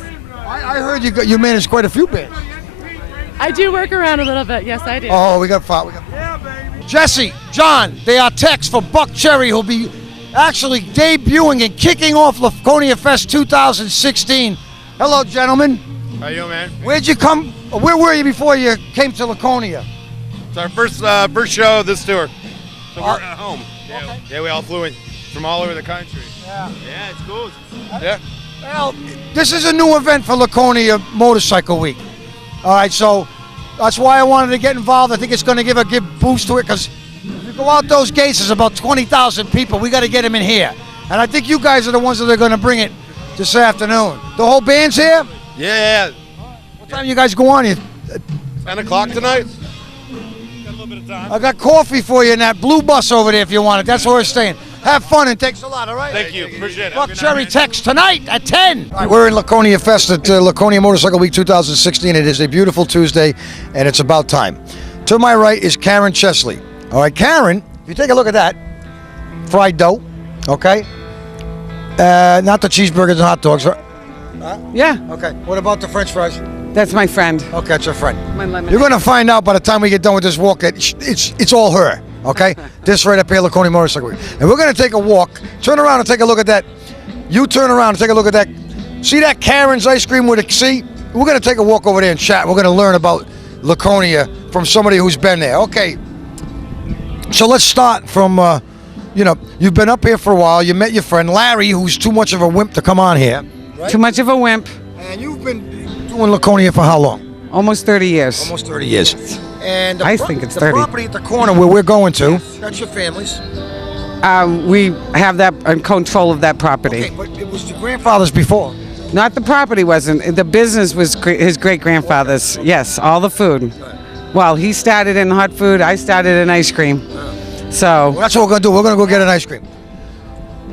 I heard you manage quite a few bands. I do work around a little bit, yes I do. Oh, we got 5. Jesse, John, they are techs for Buck Cherry, who'll be actually debuting and kicking off Laconia Fest 2016. Hello, gentlemen. How you doing, man? Where'd you come? Where were you before you came to Laconia? It's our first show of this tour. So we're at home. Yeah, we all flew in from all over the country. Yeah, it's cool. Yeah. Well, this is a new event for Laconia Motorcycle Week. All right, so that's why I wanted to get involved. I think it's going to give a boost to it, because if you go out those gates, there's about 20,000 people. We got to get them in here. And I think you guys are the ones that are going to bring it this afternoon. The whole band's here? Yeah. What time you guys go on here? 10 o'clock tonight? I got coffee for you in that blue bus over there if you want it. That's where we're staying. Have fun, and thanks a lot, all right? Thank you. Appreciate it. Buck Cherry Tex tonight at 10. All right, we're in Laconia Fest at Laconia Motorcycle Week 2016. It is a beautiful Tuesday, and it's about time. To my right is Karen Chesley. All right, Karen, if you take a look at that, fried dough, okay? Not the cheeseburgers and hot dogs. Yeah. Okay, what about the French fries? That's my friend. Okay, that's your friend. My lemon. You're going to find out by the time we get done with this walk that it's all her, okay? This right up here, Laconia Motorcycle Week. And we're going to take a walk. Turn around and take a look at that. You turn around and take a look at that. See that Karen's ice cream with a C? We're going to take a walk over there and chat. We're going to learn about Laconia from somebody who's been there. Okay, so let's start from, you've been up here for a while. You met your friend Larry, who's too much of a wimp to come on here. Right? Too much of a wimp. And you've been doing Laconia for how long? Almost 30 years. Almost 30 years. And I think it's the 30. property at the corner where we're going to, that's your family's? We have that control of that property. Okay, but it was your grandfather's before. Not the property wasn't. The business was his great-grandfather's. Yes, all the food. Well, he started in hot food. I started in ice cream. So that's what we're going to do. We're going to go get an ice cream.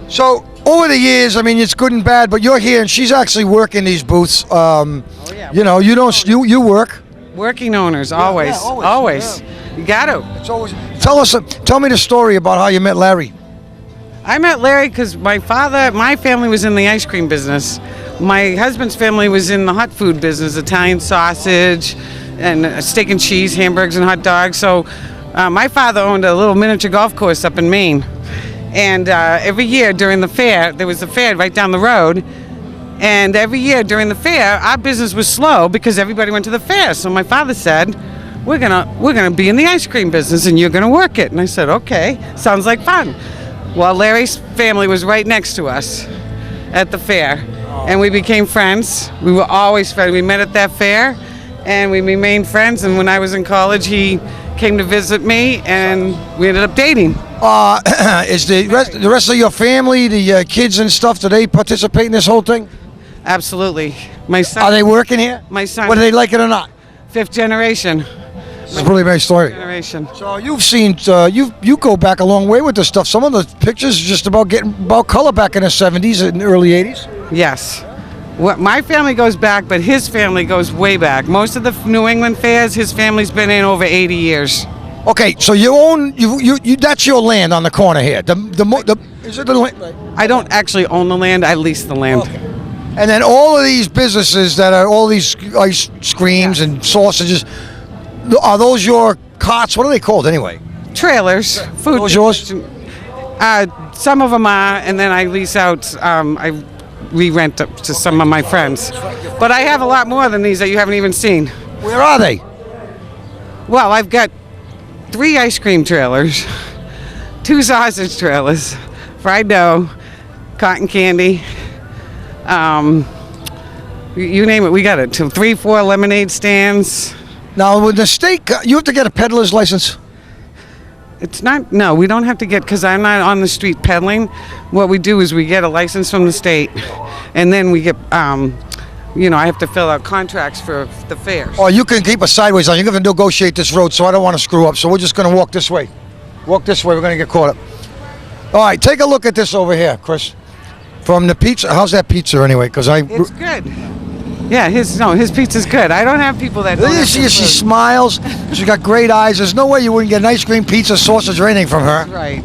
So over the years, I mean, it's good and bad, but you're here and she's actually working these booths. You work. Working owners, always. Always. You got to. It's always. Tell me the story about how you met Larry. I met Larry because my family was in the ice cream business. My husband's family was in the hot food business, Italian sausage and steak and cheese, hamburgers and hot dogs. So my father owned a little miniature golf course up in Maine. And every year during the fair, there was a fair right down the road. And every year during the fair, our business was slow because everybody went to the fair. So my father said, we're gonna be in the ice cream business and you're gonna work it. And I said, okay, sounds like fun. Well, Larry's family was right next to us at the fair. And we became friends. We were always friends. We met at that fair and we remained friends. And when I was in college, he came to visit me and we ended up dating. Is the rest of your family, the kids and stuff, do they participate in this whole thing? Absolutely. My son. Are they working here? My son. Whether they like it or not? 5th generation. It's a really nice story. Generation. So you've seen, you go back a long way with this stuff. Some of the pictures are just about color back in the 70s and early 80s. Yes. My family goes back, but his family goes way back. Most of the New England fairs, his family's been in over 80 years. Okay, so you own that's your land on the corner here. Is it the land? I don't actually own the land. I lease the land. Okay. And then all of these businesses that are all these ice creams and sausages, are those your carts? What are they called anyway? Trailers. Food. Those yours? Some of them are, and then I lease out. I re-rent to some of my friends. But I have a lot more than these that you haven't even seen. Where are they? Well, I've got 3 ice cream trailers, 2 sausage trailers, fried dough, cotton candy. You name it, we got it. 3, 4 lemonade stands. Now, with the state, you have to get a peddler's license. It's not. No, we don't have to get, because I'm not on the street peddling. What we do is we get a license from the state, and then we get. I have to fill out contracts for the fairs. Oh, you can keep us sideways on. You're going to negotiate this road, so I don't want to screw up. So we're just going to walk this way. Walk this way. We're going to get caught up. All right, take a look at this over here, Chris. From the pizza. How's that pizza anyway? It's good. Yeah, his pizza's good. I don't have people that. She smiles. She's got great eyes. There's no way you wouldn't get an ice cream, pizza, sausage, or anything from her. Right.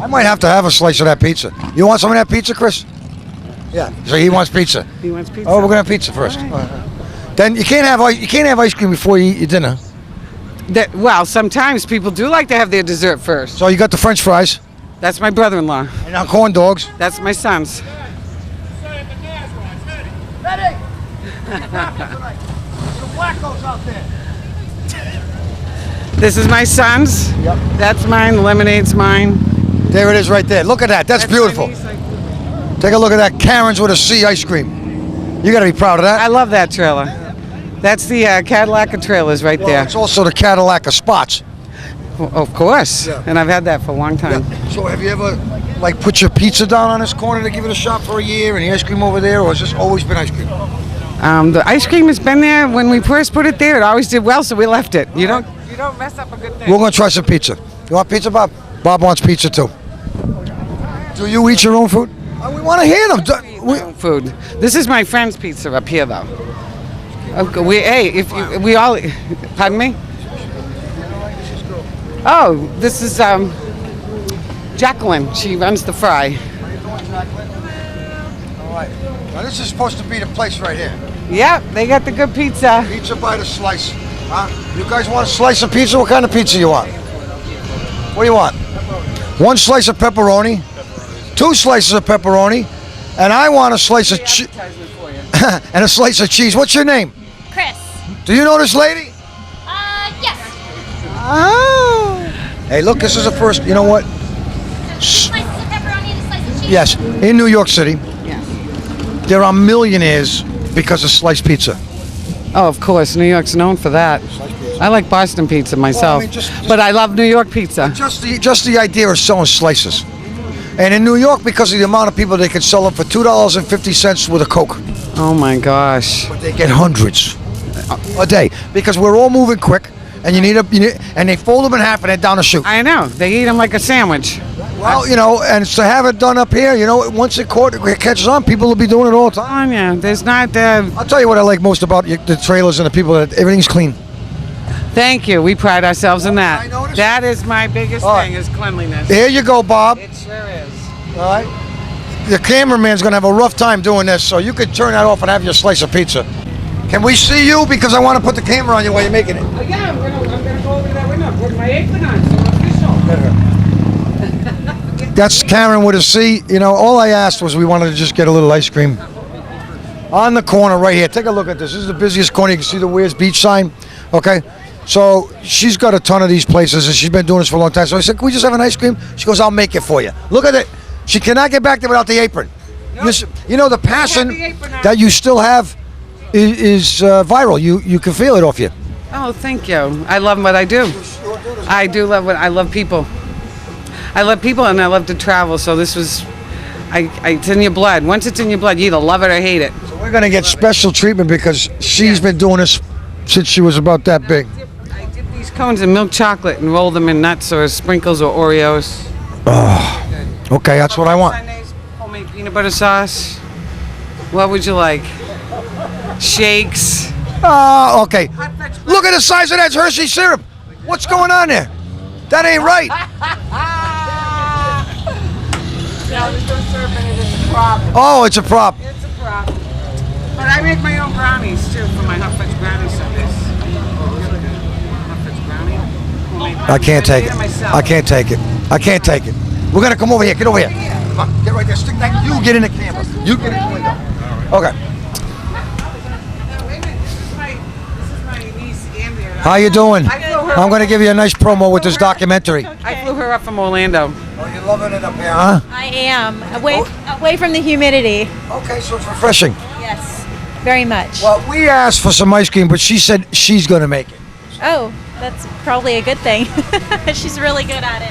I might have to have a slice of that pizza. You want some of that pizza, Chris? Yeah. So he wants pizza. He wants pizza. Oh, we're gonna have pizza first. Right. Then you can't have ice cream before you eat your dinner. Well, sometimes people do like to have their dessert first. So you got the French fries. That's my brother-in-law. And now corn dogs. That's my son's. Ready? Out there. This is my son's. Yep. That's mine. Lemonade's mine. There it is right there. Look at that. That's beautiful. Take a look at that. Karen's with a C ice cream. You got to be proud of that. I love that trailer. That's the Cadillac of trailers right there. It's also the Cadillac of spots. Well, of course. Yeah. And I've had that for a long time. Yeah. So have you ever put your pizza down on this corner to give it a shot for a year and the ice cream over there, or has this always been ice cream? The ice cream has been there when we first put it there. It always did well, so we left it. You don't mess up a good thing. We're going to try some pizza. You want pizza, Bob? Bob wants pizza too. Do you eat your own food? We want to hear them. Food. This is my friend's pizza up here, though. Okay, we all, pardon me? Oh, this is Jacqueline. She runs the fry. All right. Now this is supposed to be the place right here. Yep, they got the good pizza. Pizza by the slice. Huh? You guys want a slice of pizza? What kind of pizza you want? What do you want? 1 slice of pepperoni, 2 slices of pepperoni, and I want a slice of and a slice of cheese. What's your name? Chris. Do you know this lady? Oh. Hey, look, this is the first. You know what? Yes, in New York City, there are millionaires because of sliced pizza. Oh, of course. New York's known for that. I like Boston pizza myself, but I love New York pizza. Just the idea of selling slices. And in New York, because of the amount of people, they can sell them for $2.50 with a Coke. Oh my gosh. But they get hundreds a day because we're all moving quick, and and they fold them in half and they're down the chute. I know. They eat them like a sandwich. Well, and to have it done up here, once it catches on, people will be doing it all the time. Oh yeah, there's not. I'll tell you what I like most about the trailers and the people, that everything's clean. Thank you. We pride ourselves in that. That is my biggest thing, is cleanliness. There you go, Bob. It sure is. All right. The cameraman's going to have a rough time doing this, so you could turn that off and have your slice of pizza. Can we see you? Because I want to put the camera on you while you're making it. Oh, yeah, I'm gonna go over that window. Put my apron on, so official. That's Karen with a C. All I asked was we wanted to just get a little ice cream. On the corner right here. Take a look at this. This is the busiest corner. You can see the Where's Beach sign. Okay. So she's got a ton of these places, and she's been doing this for a long time. So I said, can we just have an ice cream? She goes, I'll make it for you. Look at it. She cannot get back there without the apron. Nope. The passion that you still have is viral. You can feel it off you. Oh, thank you. I love what I do. I do love I love people. I love people, and I love to travel. So this was, it's in your blood. Once it's in your blood, you either love it or hate it. So we're gonna get special treatment because she's been doing this since she was about that big. I dip these cones in milk chocolate and roll them in nuts or sprinkles or Oreos. Oh, okay, that's what I want. Sundays, homemade peanut butter sauce. What would you like? Shakes. Oh, okay. Look at the size of that Hershey syrup. What's going on there? That ain't right. No, there's no syrup in it. It's a prop. Oh, it's a prop. It's a prop. But I make my own brownies too for my hot fudge brownie Sundays. Hot fudge brownie. I can't take it. I can't take it. I can't take it. We're gonna come over here. Get over here. Come on, get right there. Stick that. You get in the camera. You get in the window. Okay. How you doing? I'm going to give you a nice promo with this documentary. I flew her up from Orlando. Oh, you're loving it up here, huh? I am. Away from the humidity. Okay, so it's refreshing. Yes, very much. Well, we asked for some ice cream, but she said she's going to make it. Oh, that's probably a good thing. She's really good at it.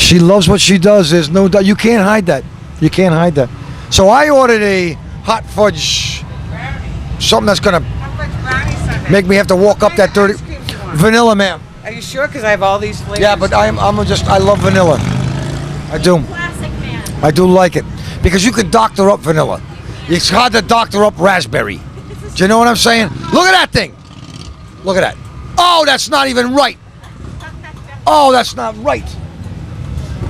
She loves what she does. There's no doubt. You can't hide that. You can't hide that. So I ordered a hot fudge, something that's going to make me have to walk up that 30... Vanilla, ma'am. Are you sure? Because I have all these flavors. Yeah, but I love vanilla. I do. Classic man. I do like it. Because you can doctor up vanilla. It's hard to doctor up raspberry. Do you know what I'm saying? Look at that thing. Look at that. Oh, that's not even right. Oh, that's not right.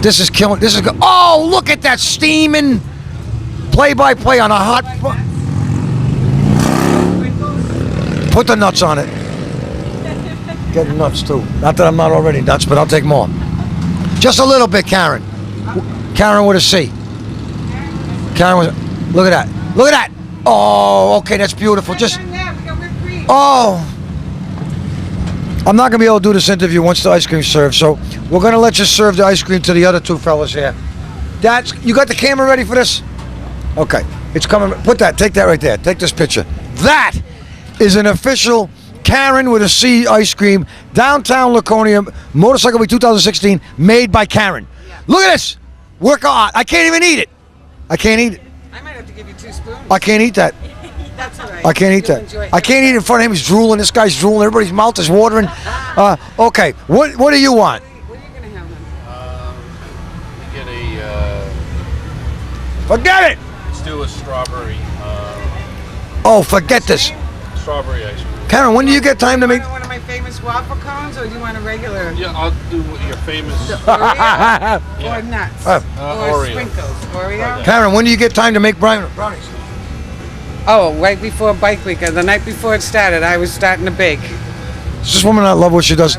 This is killing. This is good. Oh, look at that steaming play-by-play on a hot... Put the nuts on it. Get nuts too. Not that I'm not already nuts, but I'll take more. Just a little bit, Karen. Karen with a C. Karen with look at that. Look at that. Oh, okay, that's beautiful. Just oh. I'm not gonna be able to do this interview once the ice cream's served, so we're gonna let you serve the ice cream to the other two fellas here. You got the camera ready for this? Okay, it's coming. Put that. Take that right there. Take this picture. That is an official Karen with a C ice cream, downtown Laconia, Motorcycle Week 2016, made by Karen. Look at this. Work on. I can't even eat it. I can't eat it. I might have to give you 2 spoons. I can't eat that. That's all right. I can't eat that. I can't eat it in front of him. He's drooling. This guy's drooling. Everybody's mouth is watering. Okay. What do you want? What are you going to have then? Get a. Forget it. Let's do a strawberry. Oh, forget this. Strawberry ice cream. Karen, when do you get time to make? One of my famous waffle cones, or do you want a regular? Yeah, I'll do your famous. Oreo or nuts or Oreo. sprinkles. Oreo. Karen, when do you get time to make brownies? Oh, right before bike week. The night before it started, I was starting to bake. This woman, I love what she does.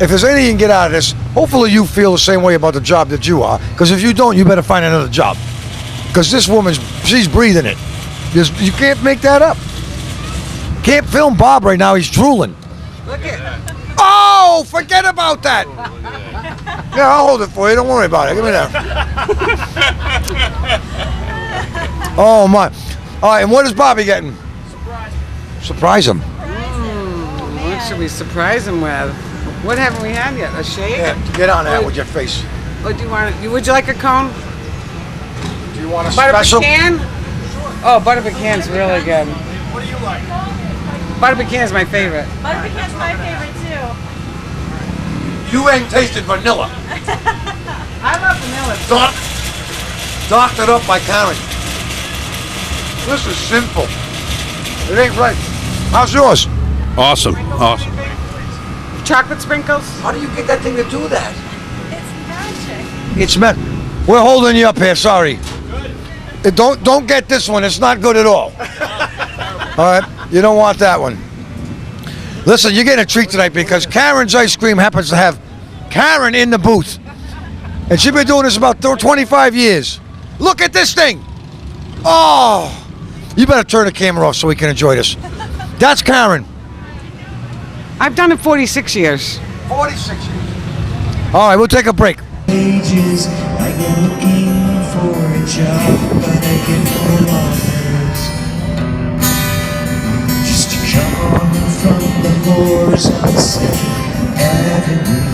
If there's anything you can get out of this, hopefully you feel the same way about the job that you are. Because if you don't, you better find another job. Because this woman's, she's breathing it. You can't make that up. Can't film Bob right now. He's drooling. Look at Oh, forget about that. Yeah, I'll hold it for you. Don't worry about it. Give me that. Oh, my. All right, and what is Bobby getting? Surprise him. What should we surprise him with? What haven't we had yet? A shake? Yeah, get on that with your face. Or do you want? Would you like a cone? Do you want a Butter special? pecan? Oh, butter pecan's really good. What do you like? Butter pecan's my favorite. Butter pecan's my favorite too. You ain't tasted vanilla. I love vanilla. Doctored up by Karen. This is simple. It ain't right. How's yours? Awesome. Awesome. Chocolate sprinkles? How do you get that thing to do that? It's magic. It's meant. We're holding you up here. Sorry. Don't get this one. It's not good at all. All right. You don't want that one. Listen, you're getting a treat tonight because Karen's Ice Cream happens to have Karen in the booth, and she's been doing this about 25 years. Look at this thing. Oh, you better turn the camera off so we can enjoy this. That's Karen. I've done it 46 years. 46 years. All right, we'll take a break. Ages, I go looking for a job, but I get no offers. Just to come from the whores on 7th Avenue.